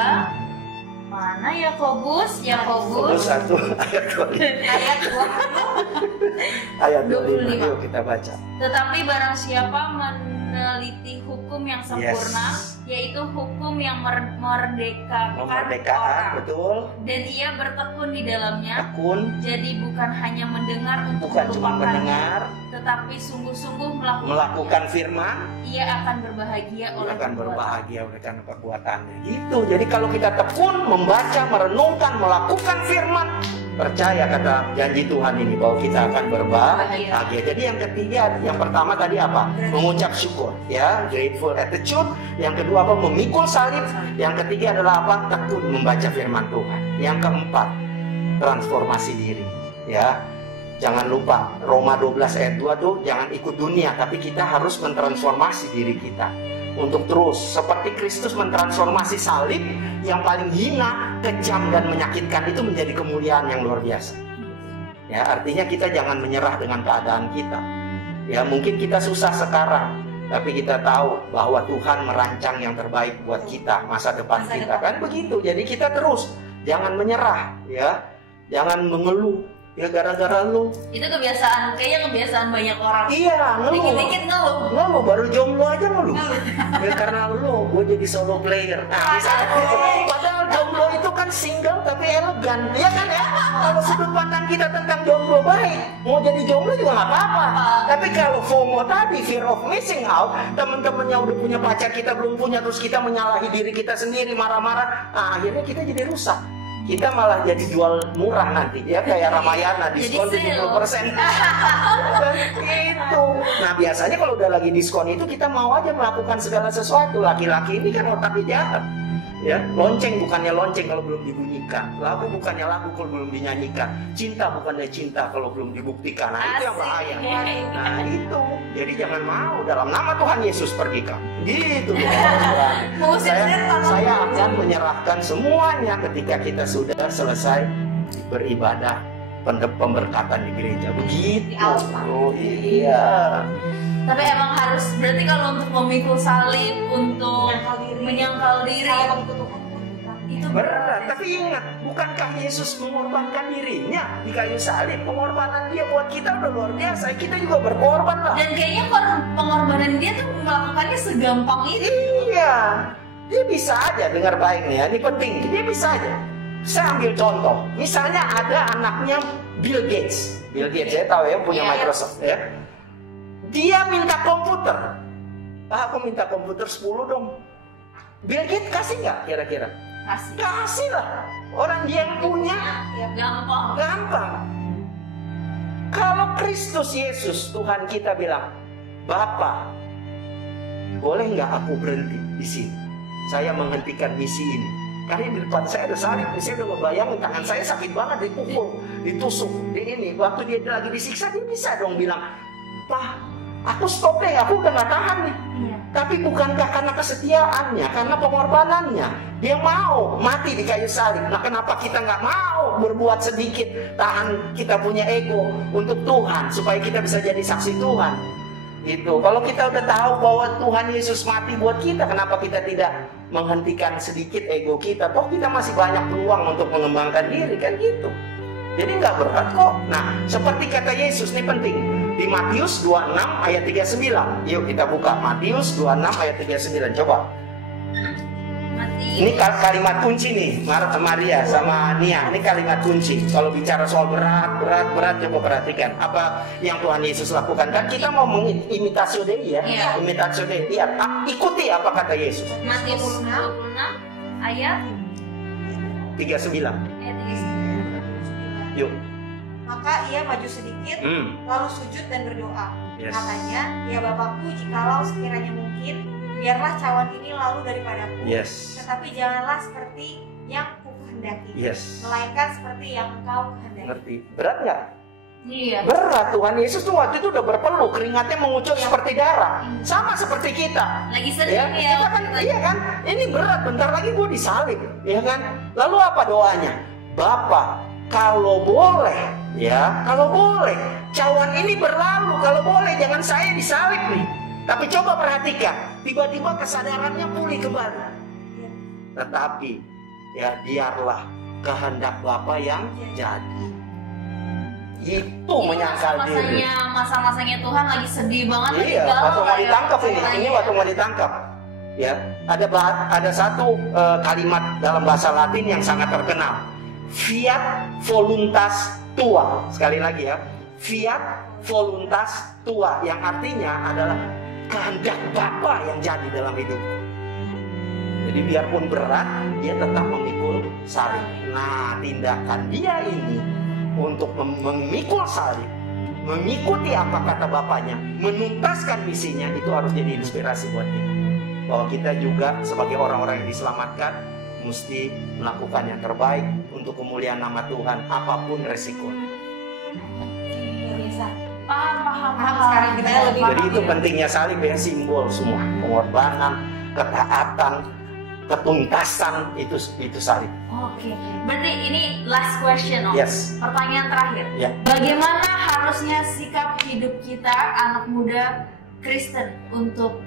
Mana Yakobus? Yakobus 1 ayat 25. Ayat 20. Ayat 25. Yuk kita baca. Tetapi barang siapa meneliti hukum yang sempurna, yaitu hukum yang memerdekakan orang, betul. Dan ia bertekun di dalamnya. Tekun. Jadi bukan hanya mendengar untuk bukan cuma mendengar, tetapi sungguh-sungguh melakukan firman. Ia akan berbahagia oleh karena perbuatannya. Gitu. Jadi kalau kita tekun membaca, merenungkan, melakukan firman, percaya kata janji Tuhan ini bahwa kita akan berbahagia. Jadi yang ketiga, yang pertama tadi apa? Mengucap syukur, ya, grateful attitude. Yang kedua apa? Memikul salib. Yang ketiga adalah apa? Tekun membaca firman Tuhan. Yang keempat, transformasi diri, ya. Jangan lupa Roma 12 ayat 2 tuh, jangan ikut dunia, tapi kita harus mentransformasi diri kita untuk terus seperti Kristus mentransformasi salib yang paling hina, kejam dan menyakitkan itu menjadi kemuliaan yang luar biasa. Ya, artinya kita jangan menyerah dengan keadaan kita. Ya, mungkin kita susah sekarang, tapi kita tahu bahwa Tuhan merancang yang terbaik buat kita, masa depan kita. Kan begitu. Jadi kita terus jangan menyerah, ya. Jangan mengeluh. Ya gara-gara lu. Itu kebiasaan, kayaknya kebiasaan banyak orang. Iya, ngeluh. Dikit-dikit ngeluh. Ngeluh, baru jomblo aja ngeluh. Ya karena lu, gue jadi solo player. Nah, misalnya, padahal jomblo itu kan single tapi elegan, ya kan ya? Kalau sudut pandang kita tentang jomblo baik, mau jadi jomblo juga nggak apa-apa. Tapi kalau FOMO tadi, fear of missing out, temen-temennya udah punya pacar, kita belum punya, terus kita menyalahi diri kita sendiri, marah-marah, nah akhirnya kita jadi rusak. Kita malah jadi jual murah nanti, ya kayak Ramayana diskon 70%. Gitu. Nah biasanya kalau udah lagi diskon itu kita mau aja melakukan segala sesuatu. Laki-laki ini kan otaknya jahat. Ya, lonceng bukannya lonceng kalau belum dibunyikan, lagu bukannya lagu kalau belum dinyanyikan, cinta bukannya cinta kalau belum dibuktikan. Nah itu yang bahaya. Nah itu, jadi jangan mau dalam nama Tuhan Yesus pergi kamu. Gitu. Saya akan menyerahkan semuanya ketika kita sudah selesai beribadah pemberkatan di gereja. Begitu. Oh iya. Tapi emang harus, berarti kalau untuk memikul salib, untuk menyangkal diri itu berat. Tapi ingat, bukankah Yesus mengorbankan dirinya di kayu salib? Pengorbanan dia buat kita udah luar biasa. Kita juga berkorban lah. Dan kayaknya pengorbanan dia tuh melakukannya segampang itu. Iya, dia bisa aja, dengar baik nih ya, ini penting. Dia bisa aja. Saya ambil contoh, misalnya ada anaknya Bill Gates. Bill Gates saya tahu ya, punya Microsoft ya. Dia minta komputer. Aku minta komputer 10 dong. Bill Gates kasih nggak kira-kira? Kasih lah. Orang dia yang punya. Ya, gampang. Kalau Kristus Yesus Tuhan kita bilang, Bapa, boleh nggak aku berhenti di sini? Saya menghentikan misi ini. Karena di depan saya ada salib, saya udah ngebayangin tangan saya sakit banget, dipukul, ditusuk, di ini. Waktu dia lagi disiksa, dia bisa dong bilang, Pak, aku stop deh, aku udah gak tahan nih. Tapi bukankah karena kesetiaannya, karena pengorbanannya, dia mau mati di kayu salib. Nah kenapa kita gak mau berbuat sedikit, tahan kita punya ego untuk Tuhan, supaya kita bisa jadi saksi Tuhan. Gitu. Kalau kita udah tahu bahwa Tuhan Yesus mati buat kita, kenapa kita tidak menghentikan sedikit ego kita? Toh kita masih banyak peluang untuk mengembangkan diri, kan gitu. Jadi nggak berat kok. Nah, seperti kata Yesus, ini penting. Di Matius 26 ayat 39. Yuk kita buka Matius 26 ayat 39. Coba. Ini kalimat kunci nih, Maria sama Nia. Ini kalimat kunci. Kalau bicara soal berat, coba perhatikan apa yang Tuhan Yesus lakukan. Kan kita mau mengimitasi Dei ya, imitasi Dei. Lihat, ikuti apa kata Yesus. Matius 26 ayat 39. Yuk. Maka ia maju sedikit, lalu sujud dan berdoa. Katanya, ya Bapakku, jikalau sekiranya mungkin, biarlah cawan ini lalu daripadaku. Tetapi janganlah seperti yang kukehendaki, melainkan seperti yang Engkau kehendaki. Ngerti? Berat nggak? Iya. Berat. Tuhan Yesus tuh waktu itu udah berpeluh, keringatnya mengucur seperti darah. Sama seperti kita. Lagi sedih ya. Kita kan, iya kan? Ini berat. Bentar lagi gue disalib, ya kan? Lalu apa doanya? Bapa, kalau boleh, ya, kalau boleh, cawan ini berlalu. Kalau boleh, jangan saya disalib nih. Tapi coba perhatikan, tiba-tiba kesadarannya pulih kembali. Tetapi, ya biarlah kehendak Bapa yang jadi. Itu menyangkal diri. Masa-masanya Tuhan lagi sedih banget. Iya, waktu mau ditangkap ini. Ini waktu mau ditangkap. Ya, ada satu kalimat dalam bahasa Latin yang sangat terkenal. Fiat voluntas tua. Sekali lagi ya, fiat voluntas tua, yang artinya adalah kehendak Bapa yang jadi dalam hidupku. Jadi biarpun berat, dia tetap memikul salib. Nah, tindakan dia ini untuk memikul salib, mengikuti apa kata Bapaknya, menuntaskan misinya, itu harus jadi inspirasi buat kita. Bahwa kita juga sebagai orang-orang yang diselamatkan mesti melakukan yang terbaik untuk kemuliaan nama Tuhan, apapun resiko. Paham. Sekarang kita lebih Jadi itu pentingnya salib ya, simbol semua pengorbanan, ketaatan, ketuntasan, itu salib. Oke. Berarti ini last question, Om. Pertanyaan terakhir. Bagaimana harusnya sikap hidup kita anak muda Kristen untuk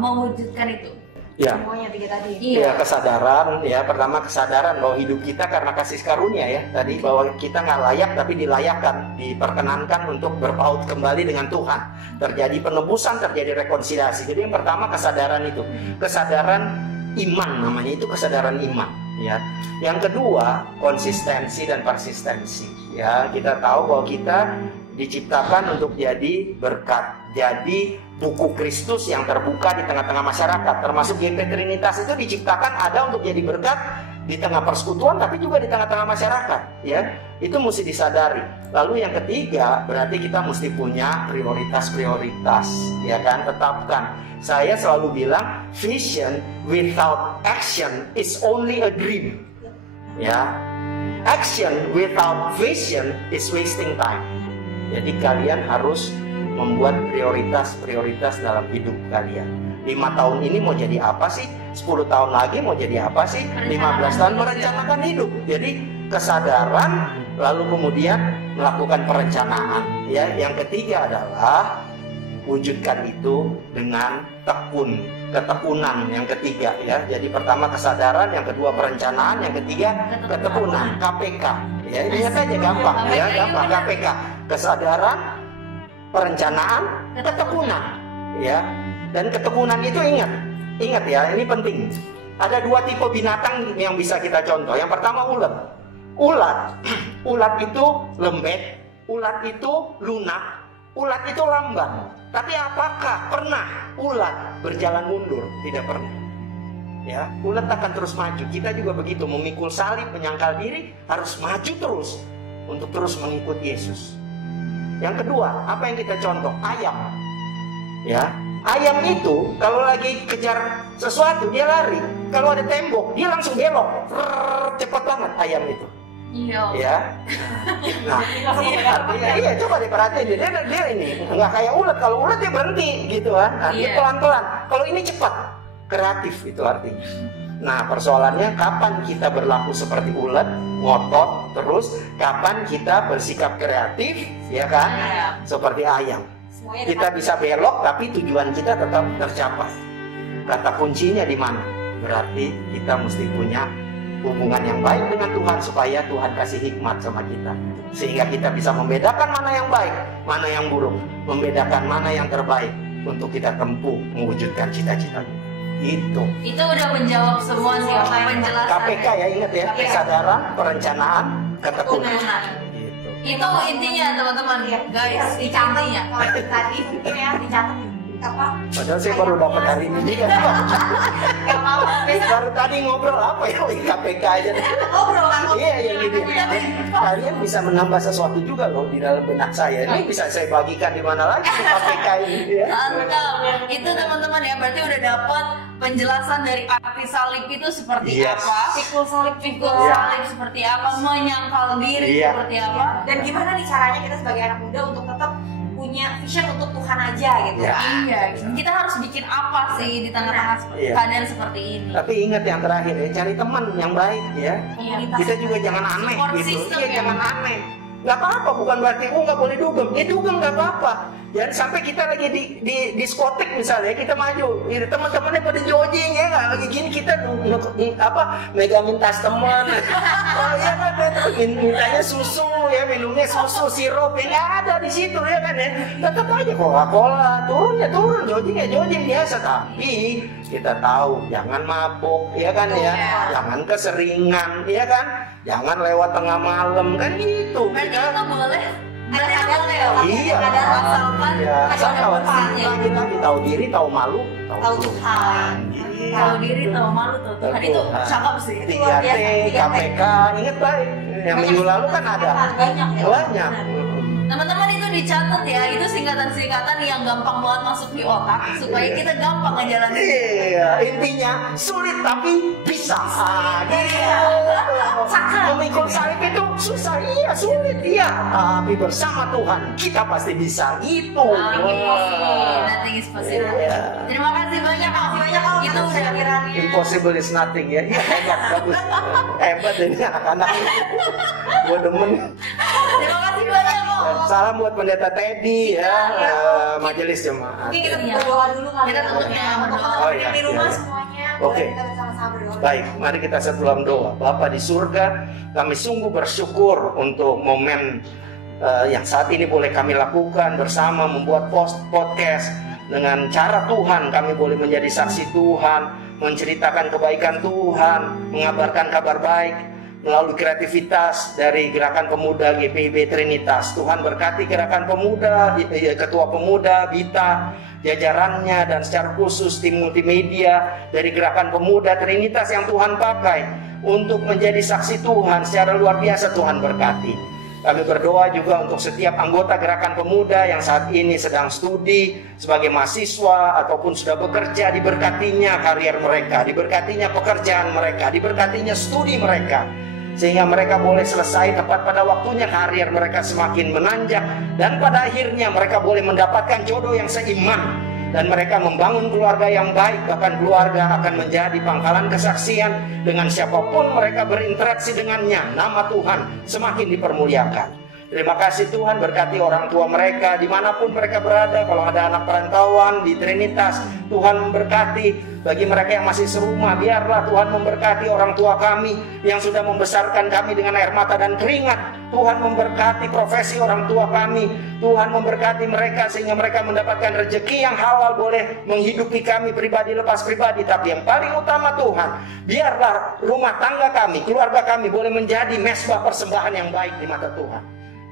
mewujudkan itu? Semuanya tiga tadi. Ya, kesadaran ya. Pertama kesadaran bahwa hidup kita karena kasih karunia ya. Tadi bahwa kita nggak layak tapi dilayakkan, diperkenankan untuk berpaut kembali dengan Tuhan. Terjadi penebusan, terjadi rekonsiliasi. Jadi yang pertama kesadaran itu, kesadaran iman namanya, itu kesadaran iman ya. Yang kedua konsistensi dan persistensi ya. Kita tahu bahwa kita diciptakan untuk jadi berkat, jadi buku Kristus yang terbuka di tengah-tengah masyarakat. Termasuk GP Trinitas itu diciptakan ada untuk jadi berkat di tengah persekutuan, tapi juga di tengah-tengah masyarakat ya. Itu mesti disadari. Lalu yang ketiga, berarti kita mesti punya prioritas-prioritas ya kan, tetapkan. Saya selalu bilang vision without action is only a dream ya. Action without vision is wasting time. Jadi kalian harus membuat prioritas-prioritas dalam hidup kalian. 5 tahun ini mau jadi apa sih? 10 tahun lagi mau jadi apa sih? 15 tahun merencanakan hidup. Jadi kesadaran, lalu kemudian melakukan perencanaan. Ya, yang ketiga adalah wujudkan itu dengan ketekunan. Yang ketiga ya. Jadi pertama kesadaran, yang kedua perencanaan, yang ketiga ketekunan. KPK. Ya, lihat aja gampang ya, gampang. KPK. Kesadaran, perencanaan, ketekunan ya. Dan ketekunan itu ingat ya, ini penting. Ada 2 tipe binatang yang bisa kita contoh. Yang pertama ulat itu lembek, ulat itu lunak, ulat itu lamban. Tapi apakah pernah ulat berjalan mundur? Tidak pernah ya. Ulat akan terus maju. Kita juga begitu, memikul salib, menyangkal diri, harus maju terus untuk terus mengikuti Yesus. Yang kedua, apa yang kita contoh? Ayam ya. Ayam itu kalau lagi kejar sesuatu dia lari. Kalau ada tembok dia langsung belok. Cepat banget ayam itu. Iya. Ya. Nah, artinya iya, coba diperhatiin dia ini nggak kayak ulat. Kalau ulat dia berhenti gitu kan. Nah, dia pelan-pelan. Kalau ini cepat, kreatif itu artinya. Nah, persoalannya kapan kita berlaku seperti ulat, ngotot terus, kapan kita bersikap kreatif, ya kan? Seperti ayam. Kita bisa belok tapi tujuan kita tetap tercapai. Kata kuncinya di mana? Berarti kita mesti punya hubungan yang baik dengan Tuhan supaya Tuhan kasih hikmat sama kita. Sehingga kita bisa membedakan mana yang baik, mana yang buruk, membedakan mana yang terbaik untuk kita tempuh mewujudkan cita-cita kita. Itu udah menjawab semua sih penjelasan. KPK ya, ingat ya, kesadaran, perencanaan, ketekunan. Itu intinya teman-teman guys, intinya. Kalau tadi mungkin ya dicatat apa? Padahal saya baru dapat hari ini kan. Gak apa-apa. Baru tadi ngobrol apa ya, KPK aja. Ngobrol kan? Iya ya gini. Kalian bisa menambah sesuatu juga loh di dalam benak saya. Ini bisa saya bagikan di mana lagi KPK ini ya. Mantap. Itu teman-teman ya, berarti udah dapat penjelasan dari arti salib itu seperti apa, pikul salib seperti apa, menyangkal diri seperti apa, dan gimana nih caranya kita sebagai anak muda untuk tetap punya vision untuk Tuhan aja gitu. Iya, kita harus bikin apa sih di tengah-tengah keadaan seperti ini. Tapi ingat yang terakhir ya, cari teman yang baik ya. Kita juga jangan aneh gitu. Iya, jangan aneh. Gak apa-apa, bukan berarti nggak boleh dugem. Dugem gak apa-apa. Ya sampai kita lagi di diskotik misalnya, kita maju, teman-temannya pada jogging ya, nggak lagi gini kita megangin tas teman. Oh iya kan, mintanya susu ya, minumnya susu, sirup, ya nggak ada di situ ya kan ya. Tetap aja Coca-Cola, turun, jogging biasa. Tapi kita tahu jangan mabuk ya kan ya, jangan keseringan ya kan, jangan lewat tengah malam kan gitu. Berarti kita boleh. Iya, asalkan kita tahu diri, tahu malu, tahu Tuhan. Tahu diri, tahu malu, tahu Tuhan. Itu cakep sih. 3T, KPK, inget baik. Yang minggu lalu kan ada banyak. Teman-teman itu dicatat ya, itu singkatan-singkatan yang gampang banget masuk di otak supaya kita gampang ngejalanin. Iya, intinya sulit tapi bisa. Memikul salib itu susah, sulit tapi bersama Tuhan kita pasti bisa gitu. Nothing is possible. Terima kasih banyak Kak. Itu udah kiranya. Impossible is nothing ya. Iya, bagus. Hebat ini anak-anak. Gua demen. Terima kasih banyak Kak. Salam buat Pendeta Teddy ya, majelis jemaat. Mungkin kita berdoa dulu kali. Kita berdoa di rumah semuanya. Oke. Kita bersama-sama berdoa. Baik, mari kita satu dalam doa. Bapa di surga, kami sungguh bersyukur untuk momen yang saat ini boleh kami lakukan bersama, membuat podcast dengan cara Tuhan. Kami boleh menjadi saksi Tuhan, menceritakan kebaikan Tuhan, mengabarkan kabar baik melalui kreativitas dari Gerakan Pemuda GPIB Trinitas. Tuhan berkati Gerakan Pemuda, Ketua Pemuda, Bita, jajarannya, dan secara khusus tim multimedia dari Gerakan Pemuda Trinitas yang Tuhan pakai untuk menjadi saksi Tuhan secara luar biasa. Tuhan berkati. Kami berdoa juga untuk setiap anggota Gerakan Pemuda yang saat ini sedang studi sebagai mahasiswa ataupun sudah bekerja, diberkatinya karier mereka, diberkatinya pekerjaan mereka, diberkatinya studi mereka, sehingga mereka boleh selesai tepat pada waktunya, karier mereka semakin menanjak, dan pada akhirnya mereka boleh mendapatkan jodoh yang seiman, dan mereka membangun keluarga yang baik. Bahkan keluarga akan menjadi pangkalan kesaksian dengan siapapun mereka berinteraksi dengannya. Nama Tuhan semakin dipermuliakan. Terima kasih Tuhan, berkati orang tua mereka dimanapun mereka berada. Kalau ada anak perantauan di Trinitas, Tuhan memberkati. Bagi mereka yang masih serumah, biarlah Tuhan memberkati orang tua kami yang sudah membesarkan kami dengan air mata dan keringat. Tuhan memberkati profesi orang tua kami. Tuhan memberkati mereka sehingga mereka mendapatkan rezeki yang halal, boleh menghidupi kami pribadi lepas pribadi. Tapi yang paling utama Tuhan, biarlah rumah tangga kami, keluarga kami boleh menjadi mesbah persembahan yang baik di mata Tuhan.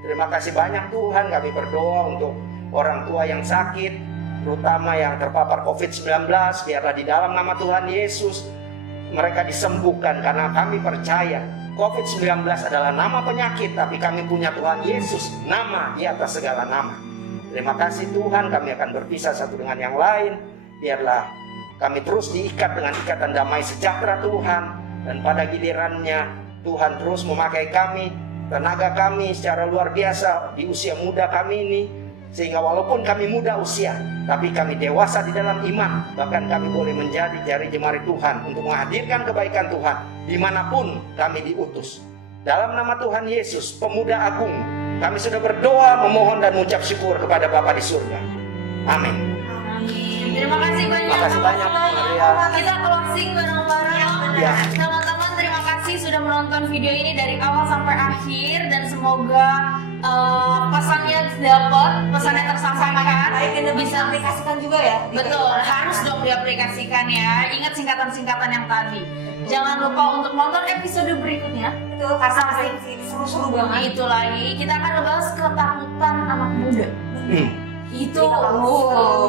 Terima kasih banyak Tuhan. Kami berdoa untuk orang tua yang sakit, terutama yang terpapar COVID-19. Biarlah di dalam nama Tuhan Yesus mereka disembuhkan, karena kami percaya COVID-19 adalah nama penyakit, tapi kami punya Tuhan Yesus, nama di atas segala nama. Terima kasih Tuhan. Kami akan berpisah satu dengan yang lain. Biarlah kami terus diikat dengan ikatan damai sejahtera Tuhan, dan pada gilirannya Tuhan terus memakai kami, tenaga kami secara luar biasa di usia muda kami ini, sehingga walaupun kami muda usia, tapi kami dewasa di dalam iman. Bahkan kami boleh menjadi jari jemari Tuhan untuk menghadirkan kebaikan Tuhan dimanapun kami diutus. Dalam nama Tuhan Yesus, Pemuda Agung, kami sudah berdoa, memohon dan mengucap syukur kepada Bapa di surga. Amin. Terima kasih banyak. Terima kasih banyak, Maria. Kita closing bareng-bareng. Ya. Teman-teman, terima kasih sudah menonton video ini dari awal sampai akhir, dan semoga pesannya dapat, pesannya tersampaikan, baik dan bisa aplikasikan juga ya. Betul, harus dong diaplikasikan ya. Ingat singkatan-singkatan yang tadi. Jangan lupa untuk nonton episode berikutnya. Betul, karena masih seru-seru banget. Itu lagi, kita akan ngebahas ketakutan anak muda. Itu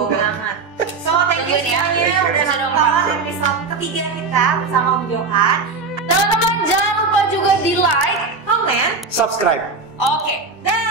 banget. So, thank you semuanya udah nonton episode ketiga kita bersama Om Johan. Teman-teman jangan lupa juga di like, comment, subscribe. Oke. Dan